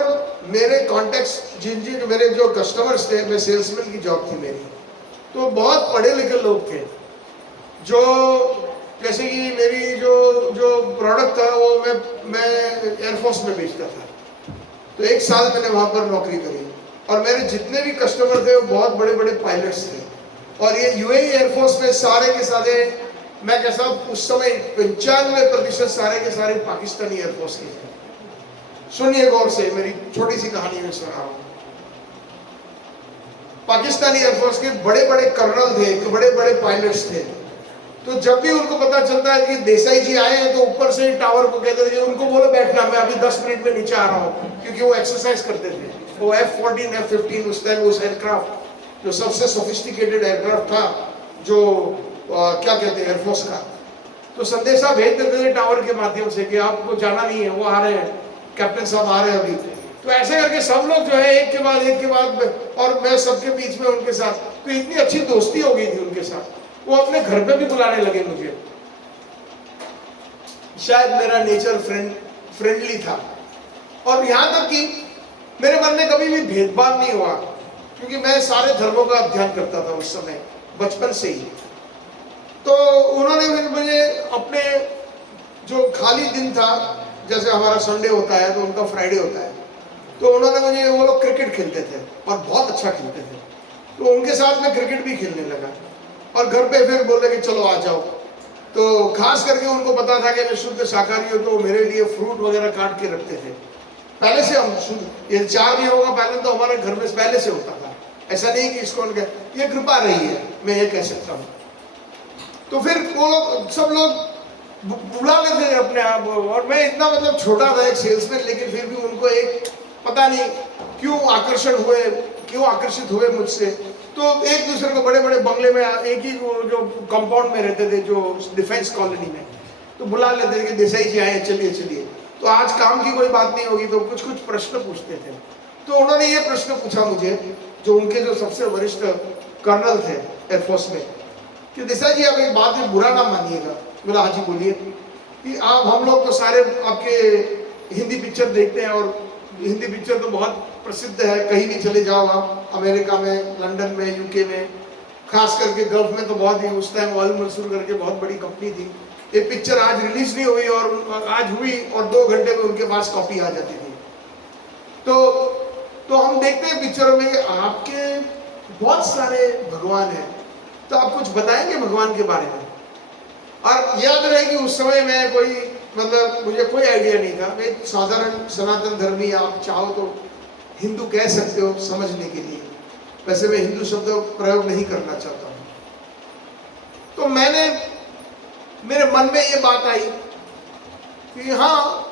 मेरे कॉन्टेक्ट्स, जिन मेरे जो कस्टमर्स थे, मैं सेल्समैन की जॉब थी मेरी, तो बहुत पढ़े लिखे लोग थे। जो जैसे कि मेरी जो प्रोडक्ट था वो मैं एयरफोर्स में बेचता था। तो 1 साल मैंने वहां पर नौकरी करी, और मेरे जितने भी कस्टमर थे वो बहुत बड़े बड़े पायलट्स थे। और ये यूएई एयरफोर्स में सारे के सारे, मैं कैसा उस समय 95% सारे के सारे पाकिस्तानी एयरफोर्स के थे। सुनिए गौर से, मेरी छोटी सी कहानी में सुना रहा हूं। पाकिस्तानी एयरफोर्स के बड़े बड़े कर्नल थे, बड़े बड़े पायलट्स थे। तो जब भी उनको पता चलता है कि देसाई जी आए हैं, तो ऊपर से टावर को कहते थे उनको बोलो बैठना, मैं अभी 10 मिनट में नीचे आ रहा हूँ, क्योंकि वो एक्सरसाइज करते थे। वो F-14 F-15 उस टाइम उस एयरक्राफ्ट जो सबसे सोफिस्टिकेटेड एयरक्राफ्ट था, जो क्या कहते हैं एयरफोर्स का, तो संदेशा भेज देते थे टावर के माध्यम से कि आपको जाना नहीं है, वो आ रहे हैं, कैप्टन साहब आ रहे हैं अभी। तो ऐसे करके सब लोग जो है एक के बाद, और मैं सबके बीच में उनके साथ, तो इतनी अच्छी दोस्ती हो गई थी उनके साथ। वो अपने घर पे भी बुलाने लगे मुझे। शायद मेरा नेचर फ्रेंडली था, और यहां तक कि मेरे मन में कभी भी भेदभाव नहीं हुआ, क्योंकि मैं सारे धर्मों का अध्ययन करता था उस समय बचपन से ही। तो उन्होंने फिर मुझे अपने जो खाली दिन था, जैसे हमारा संडे होता है तो उनका फ्राइडे होता है, तो उन्होंने मुझे, वो लोग क्रिकेट खेलते थे और बहुत अच्छा खेलते थे, तो उनके साथ में क्रिकेट भी खेलने लगा। और घर पे फिर बोले कि चलो आ जाओ। तो खास करके उनको पता था कि मैं शुद्ध शाकाहारी हूँ, तो मेरे लिए फ्रूट वगैरह काट के रखते थे। पहले से हम शुद्ध, ये 4 महीनों का पहले तो हमारे घर में पहले से होता था। ऐसा नहीं कि इसको ये कृपा रही है, मैं ये कह सकता हूँ। तो फिर वो लोग सब लोग बुला लेते थे अपने आप, और मैं इतना मतलब छोटा था एक सेल्समैन, लेकिन फिर भी उनको एक पता नहीं क्यों आकर्षित हुए मुझसे। तो एक दूसरे को बड़े बड़े बंगले में एक ही जो कंपाउंड में रहते थे, जो डिफेंस कॉलोनी में, तो बुला लेते थे कि देसाई जी आए, चलिए चलिए। तो आज काम की कोई बात नहीं होगी तो कुछ कुछ प्रश्न पूछते थे। तो उन्होंने ये प्रश्न पूछा मुझे, जो उनके जो सबसे वरिष्ठ कर्नल थे एयरफोर्स में, कि देसाई जी आप एक बात में बुरा ना मानिएगा। बोला हाँ जी बोलिए। कि आप हम लोग तो सारे आपके हिंदी पिक्चर देखते हैं, और हिंदी पिक्चर तो बहुत प्रसिद्ध है, कहीं भी चले जाओ आप, अमेरिका में, लंदन में, यूके में, खास करके गल्फ में तो बहुत ही, उस टाइम ऑयल मंसूर करके बहुत बड़ी कंपनी थी। ये पिक्चर आज रिलीज नहीं हुई, और आज हुई और 2 घंटे में उनके पास कॉपी आ जाती थी। तो हम देखते हैं पिक्चरों में आपके बहुत सारे भगवान हैं, तो आप कुछ बताएंगे भगवान के बारे में। और याद रहे कि उस समय मैं कोई मतलब मुझे कोई आइडिया नहीं था, मैं एक साधारण सनातन धर्मी, आप चाहो तो हिंदू कह सकते हो समझने के लिए, वैसे मैं हिंदू शब्द प्रयोग नहीं करना चाहता हूँ। तो मेरे मन में ये बात आई कि हाँ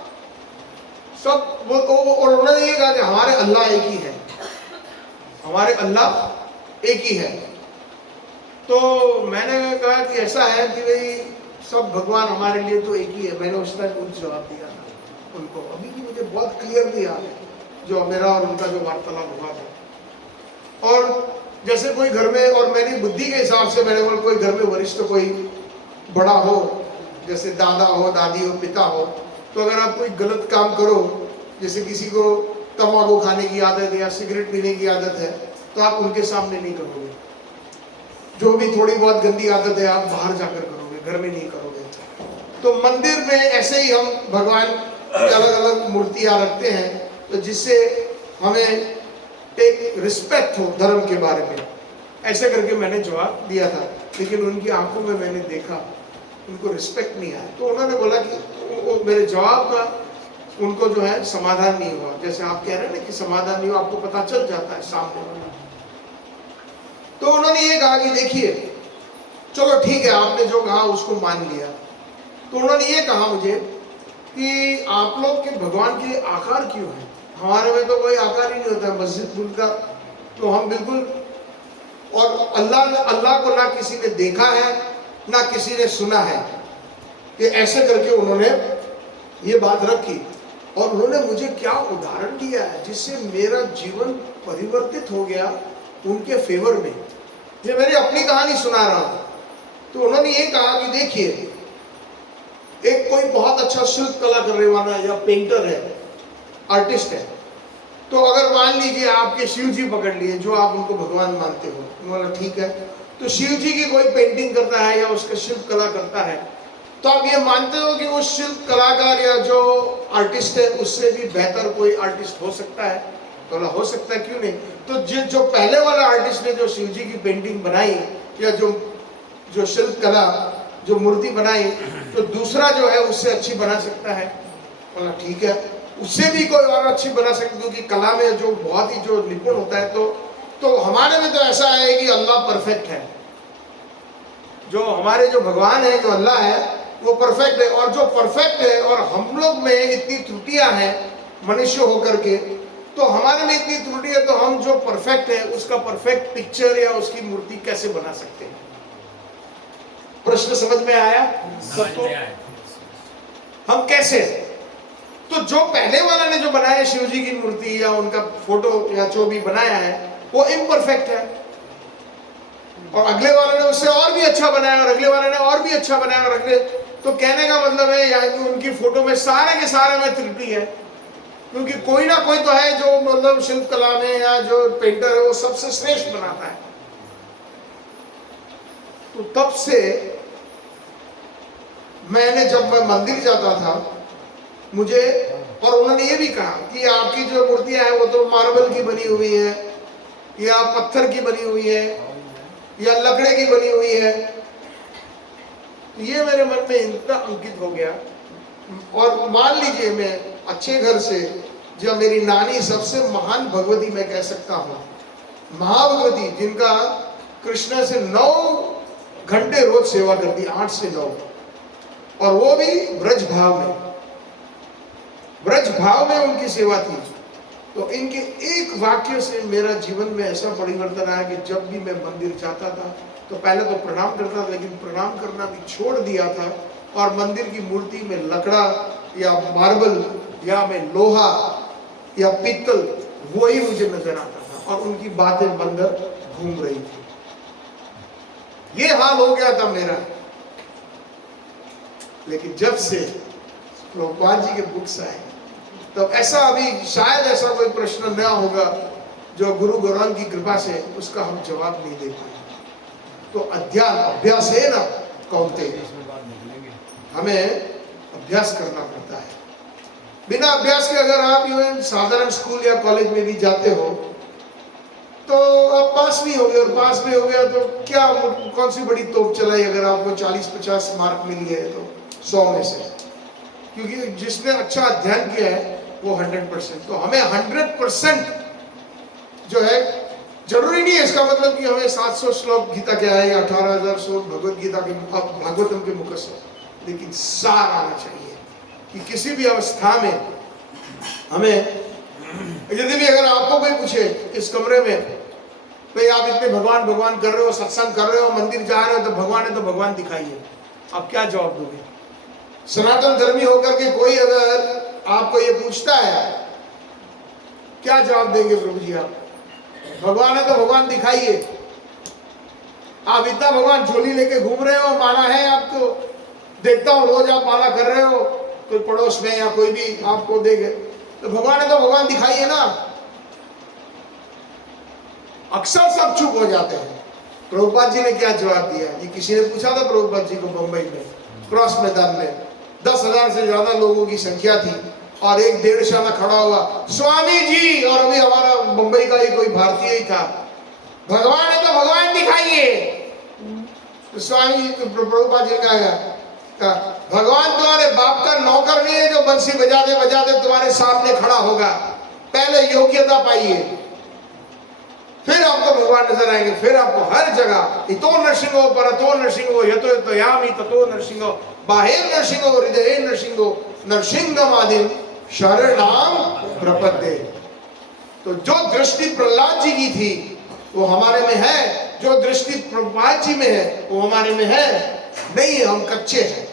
सब वो, और उन्होंने ये कहा कि हमारे अल्लाह एक ही है, हमारे अल्लाह एक ही है। तो मैंने कहा कि ऐसा है कि भाई सब भगवान हमारे लिए तो एक ही है। मैंने उस टाइम कुछ जवाब दिया था उनको, अभी भी मुझे बहुत क्लियरली याद है जो मेरा और उनका जो वार्तालाप हुआ था। और जैसे कोई घर में, और मेरी बुद्धि के हिसाब से मैंने बोला कोई घर में वरिष्ठ कोई बड़ा हो, जैसे दादा हो, दादी हो, पिता हो, तो अगर आप कोई गलत काम करो, जैसे किसी को तंबाकू खाने की आदत है या सिगरेट पीने की आदत है, तो आप उनके सामने नहीं करोगे। जो भी थोड़ी बहुत गंदी आदत है आप बाहर जाकर करोगे, घर में नहीं करोगे। तो मंदिर में ऐसे ही हम भगवान की अलग अलग मूर्तियां रखते हैं, तो जिससे हमें एक रिस्पेक्ट हो धर्म के बारे में। ऐसे करके मैंने जवाब दिया था, लेकिन उनकी आंखों में मैंने देखा उनको रिस्पेक्ट नहीं आया। तो उन्होंने बोला कि मेरे जवाब का उनको जो है समाधान नहीं हुआ। जैसे आप कह रहे हैं ना कि समाधान नहीं हुआ, आपको पता चल जाता है सामने वाला। तो उन्होंने ये कहा कि देखिए चलो ठीक है, आपने जो कहा उसको मान लिया। तो उन्होंने ये कहा मुझे कि आप लोग के भगवान के आकार क्यों है, हमारे में तो कोई आकार ही नहीं होता है मस्जिद बुल का। तो हम बिल्कुल, और अल्लाह को ना किसी ने देखा है ना किसी ने सुना है, कि ऐसे करके उन्होंने ये बात रखी। और उन्होंने मुझे क्या उदाहरण दिया है जिससे मेरा जीवन परिवर्तित हो गया उनके फेवर में। ये मेरी अपनी कहानी सुना रहा हूं। तो उन्होंने ये कहा कि देखिए एक कोई बहुत अच्छा शिल्प कला करने वाला या पेंटर है, आर्टिस्ट है, तो अगर मान लीजिए आपके शिव जी पकड़ लिए जो आप उनको भगवान मानते हो, बोला ठीक है, तो शिव जी की कोई पेंटिंग करता है या उसका शिल्प कला करता है, तो आप ये मानते हो कि वो शिल्प कलाकार या जो आर्टिस्ट है उससे भी बेहतर कोई आर्टिस्ट हो सकता है? बोला हो सकता है, क्यों नहीं। तो जो पहले वाला आर्टिस्ट ने जो शिव जी की पेंटिंग बनाई या जो शिल्प कला जो मूर्ति बनाई, तो दूसरा जो है उससे अच्छी बना सकता है। बोला ठीक है, उससे भी कोई और अच्छी बना सकती, क्योंकि कला में जो बहुत ही जो निपुण होता है। तो हमारे में तो ऐसा है कि अल्लाह परफेक्ट है, जो हमारे जो भगवान है, जो अल्लाह है वो परफेक्ट है। और जो परफेक्ट है और हम लोग में इतनी त्रुटियां हैं मनुष्य होकर के, तो हमारे में इतनी त्रुटि है, तो हम जो परफेक्ट है उसका परफेक्ट पिक्चर या उसकी मूर्ति कैसे बना सकते हैं? प्रश्न समझ में आया सबको? हम कैसे? तो जो पहले वाला ने जो बनाया शिव जी की मूर्ति या उनका फोटो या जो भी बनाया है वो इम्परफेक्ट है, और अगले वाले ने उससे और भी अच्छा बनाया, और अगले वाले ने और भी अच्छा बनाया, और अगले। तो कहने का मतलब है यहाँ की उनकी फोटो में सारे के सारे में त्रुटि है, क्योंकि कोई ना कोई तो है जो मतलब शिल्प कला में या जो पेंटर है वो सबसे श्रेष्ठ बनाता है। तो तब से जब मैं मंदिर जाता था मुझे, और उन्होंने ये भी कहा कि आपकी जो मूर्तियां हैं वो तो मार्बल की बनी हुई है या पत्थर की बनी हुई है या लकड़े की बनी हुई है। तो ये मेरे मन में इतना अंकित हो गया। और मान लीजिए मैं अच्छे घर से, जब मेरी नानी सबसे महान भगवती मैं कह सकता हूँ, महाभगवती, जिनका कृष्ण से 9 घंटे रोज सेवा करती, 8 से 9, और वो भी ब्रज भाव में, ब्रज भाव में उनकी सेवा थी। तो इनके एक वाक्य से मेरा जीवन में ऐसा परिवर्तन आया कि जब भी मैं मंदिर जाता था तो पहले तो प्रणाम करता था, लेकिन प्रणाम करना भी छोड़ दिया था, और मंदिर की मूर्ति में लकड़ा या मार्बल या में लोहा या पीतल वही मुझे नजर आता था, और उनकी बातें अंदर घूम रही थी। ये हाल हो गया था मेरा। लेकिन जब से प्रभुपाद जी के बुक्स आए, तब ऐसा अभी शायद ऐसा कोई प्रश्न न होगा जो गुरु गौरांग की कृपा से उसका हम जवाब नहीं दे पाए। तो अध्ययन अभ्यास है ना कौनते, हमें अभ्यास करना पड़ता है। बिना अभ्यास के अगर आप यूं साधारण स्कूल या कॉलेज में भी जाते हो तो आप पास नहीं हो गए, और पास में हो गया तो क्या, कौन सी बड़ी तोप चलाई अगर आपको 40-50 मार्क मिल गए तो 100 में से, क्योंकि जिसने अच्छा अध्ययन किया है वो 100%। तो हमें 100% जो है, जरूरी नहीं है इसका मतलब कि हमें 700 श्लोक गीता के आए या 18,000 श्लोक भगवत गीता के भागवतम के मुख से, लेकिन सार आना चाहिए कि किसी भी अवस्था में हमें, यदि भी अगर आपको कोई पूछे इस कमरे में, भाई आप इतने भगवान भगवान कर रहे हो, सत्संग कर रहे हो, मंदिर जा रहे हो, तो भगवान है तो भगवान दिखाइए, आप क्या जवाब दोगे? सनातन धर्मी होकर के कोई अगर आपको ये पूछता है, क्या जवाब देंगे प्रभु जी आप? भगवान है तो भगवान दिखाइए। आप इतना भगवान झोली लेके घूम रहे हो, माला है आपको, देखता हूं रोज आप माला कर रहे हो, कोई पड़ोस में या कोई भी आपको देखे, तो भगवान है तो भगवान दिखाइए ना। अक्सर सब चुप हो जाते हैं। प्रभुपाद जी ने क्या जवाब दिया? ये किसी ने पूछा था प्रभुपाद जी को मुंबई में क्रॉस मैदान में, 10,000 से ज्यादा लोगों की संख्या थी, और एक 1.5 शाला खड़ा हुआ, स्वामी जी, और अभी हमारा मुंबई का ही कोई भारतीय ही था, भगवान है तो भगवान दिखाइए। तो स्वामी प्रभुपाद जी कहा, भगवान तुम्हारे बाप का नौकर नहीं है जो बंसी बजाते बजाते तुम्हारे सामने खड़ा होगा, पहले योग्यता पाइए, फिर आपको भगवान नजर आएंगे। फिर आपको हर जगह इतो नरसिंहो परतो नरसिंहो यतो यतयामि ततो नरसिंहो बाहे नरसिंहो हृदये नरसिंहो नरसिंहमादिम शरणम प्रपद्ये। तो जो दृष्टि प्रहलाद जी की थी वो हमारे में है, जो दृष्टि प्रभुपाद जी में है वो हमारे में है नहीं। हम कच्चे हैं,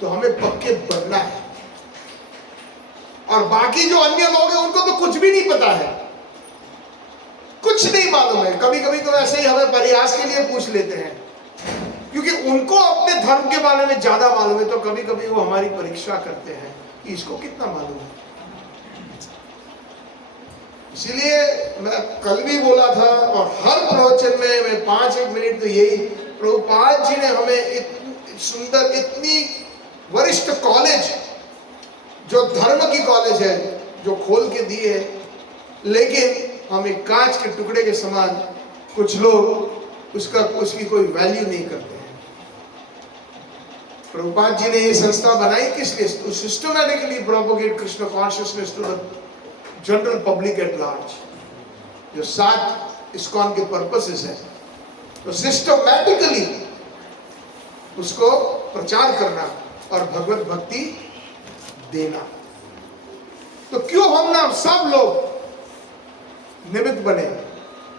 तो हमें पक्के बनना है। और बाकी जो अन्य लोग हैं उनको तो कुछ भी नहीं पता है, कुछ नहीं मालूम है। कभी कभी तो ऐसे ही हमें प्रयास के लिए पूछ लेते हैं, क्योंकि उनको अपने धर्म के बारे में ज्यादा मालूम है, तो कभी कभी वो हमारी परीक्षा करते हैं कि इसको कितना मालूम है। इसीलिए मैं कल भी बोला था, और हर प्रवचन में मैं 5-1 मिनट तो यही, प्रभुपाद जी ने हमें इतनी सुंदर, इतनी वरिष्ठ कॉलेज, जो धर्म की कॉलेज है, जो खोल के दी है, लेकिन हम एक कांच के टुकड़े के समान, कुछ लोग उसकी कोई वैल्यू नहीं करते हैं। प्रभुपाद जी ने ये संस्था बनाई किस लिए? To systematically propagate Krishna consciousness to the general public at large. जो 7 इस्कॉन के पर्पसेस है, तो सिस्टमैटिकली उसको प्रचार करना और भगवत भक्ति देना। तो क्यों हम ना सब लोग निमित्त बने,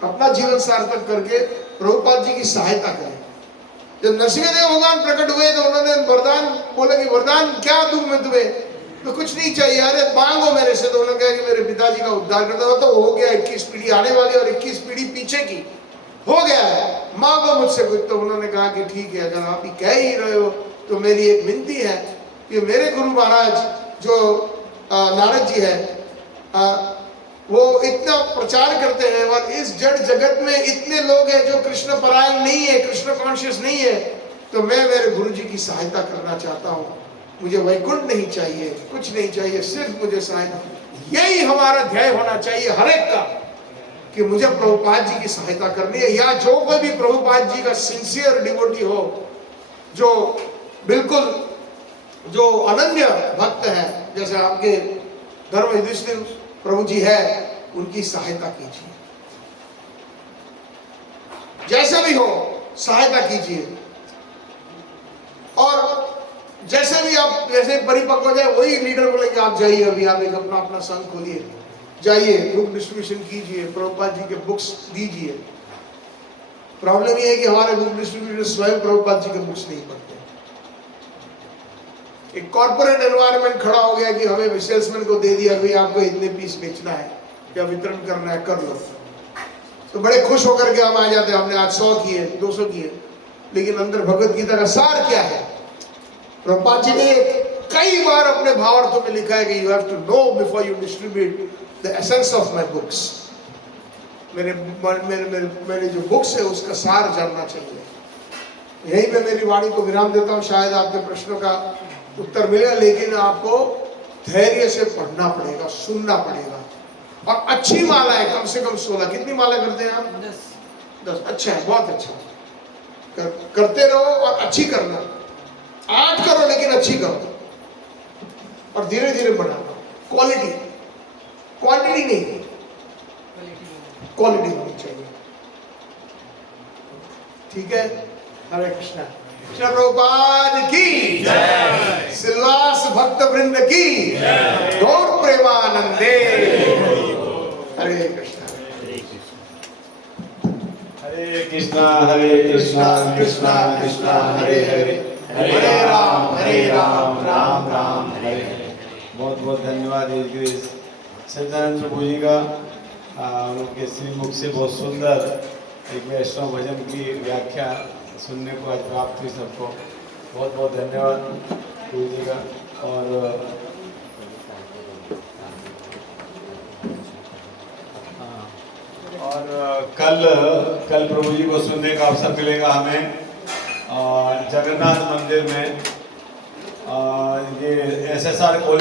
अपना जीवन सार्थक करके प्रभुपाद जी की सहायता करें। जब नरसिंहदेव भगवान प्रकट हुए तो उन्होंने वरदान बोले कि वरदान क्या दूं मैं तुम्हें? तो कुछ नहीं चाहिए, अरे मांगो मेरे से। तो उन्होंने कहा कि मेरे पिताजी का उद्धार करता हो, तो हो गया। 21 पीढ़ी आने वाली और 21 पीढ़ी पीछे की हो गया है, मांगो मुझसे कुछ। तो उन्होंने कहा कि ठीक है, अगर आप ही कह ही रहे हो तो मेरी एक विनती है कि मेरे गुरु महाराज जो नारद जी है, वो इतना प्रचार करते हैं, और इस जड़ जगत में इतने लोग हैं जो कृष्ण परायण नहीं है, कृष्ण कॉन्शियस नहीं है, तो मैं मेरे गुरु जी की सहायता करना चाहता हूँ। मुझे वैकुंठ नहीं चाहिए, कुछ नहीं चाहिए, सिर्फ मुझे सहायता। यही हमारा ध्येय होना चाहिए हर एक का, कि मुझे प्रभुपाद जी की सहायता करनी है। या जो कोई भी प्रभुपाद जी का सिंसियर डिवोटी हो, जो बिल्कुल जो अनन्य भक्त है, जैसे आपके धर्म युधिष्ठिर प्रभु जी है, उनकी सहायता कीजिए। जैसे भी हो सहायता कीजिए। जैसे भी आप जैसे परिपक्व हो जाए, वही लीडर बोले कि आप जाइए, अभी आप एक अपना अपना संघ खोलिए, जाइए बुक डिस्ट्रीब्यूशन कीजिए, प्रभुपाद जी के बुक्स दीजिए। प्रॉब्लम ये है कि हमारे बुक डिस्ट्रीब्यूटर स्वयं प्रभुपाद जी के बुक्स नहीं पढ़ते। एक कॉर्पोरेट एनवायरनमेंट खड़ा हो गया कि हमें सेल्समैन को दे दिया, भाई आपको इतने पीस बेचना है या वितरण करना है, कर लो। तो बड़े खुश होकर के हम आ जाते हैं, हमने आज 100 किए, 200 किए, लेकिन अंदर भगवत गीता का सार क्या है? प्रभुपाद जी ने कई बार अपने भावार्थों में लिखा है कि you have to know before you distribute the essence of my books. मेरे मेरे जो बुक्स है उसका सार जानना चाहिए। यहीं पे मेरी वाणी को विराम देता हूँ। शायद आपके प्रश्नों का उत्तर मिलेगा, लेकिन आपको धैर्य से पढ़ना पड़ेगा, सुनना पड़ेगा। और अच्छी माला है, कम से कम 16। कितनी माला करते हैं आप? 10। अच्छा है, बहुत अच्छा। करते रहो और अच्छी करना। 8 करो लेकिन अच्छी करो, और धीरे धीरे बढ़ाना। क्वालिटी, क्वांटिटी नहीं, क्वालिटी होनी चाहिए। ठीक है। हरे कृष्णा। कृष्ण प्रभुपाद की जय, सिलवास भक्त वृंद की जय, गौर प्रेमानंदे। हरे कृष्णा। हरे कृष्णा कृष्णा कृष्णा हरे हरे, हरे राम राम राम हरे हरे। बहुत बहुत धन्यवाद यजग्रीश सच्चिदानंद प्रभु जी का। उनके श्रीमुख से बहुत सुंदर एक वैष्णव भजन की व्याख्या सुनने को आज प्राप्त हुई सबको। बहुत बहुत धन्यवाद प्रभु जी का। और कल प्रभु जी को सुनने का अवसर मिलेगा हमें जगन्नाथ मंदिर में। ये SSR कॉलेज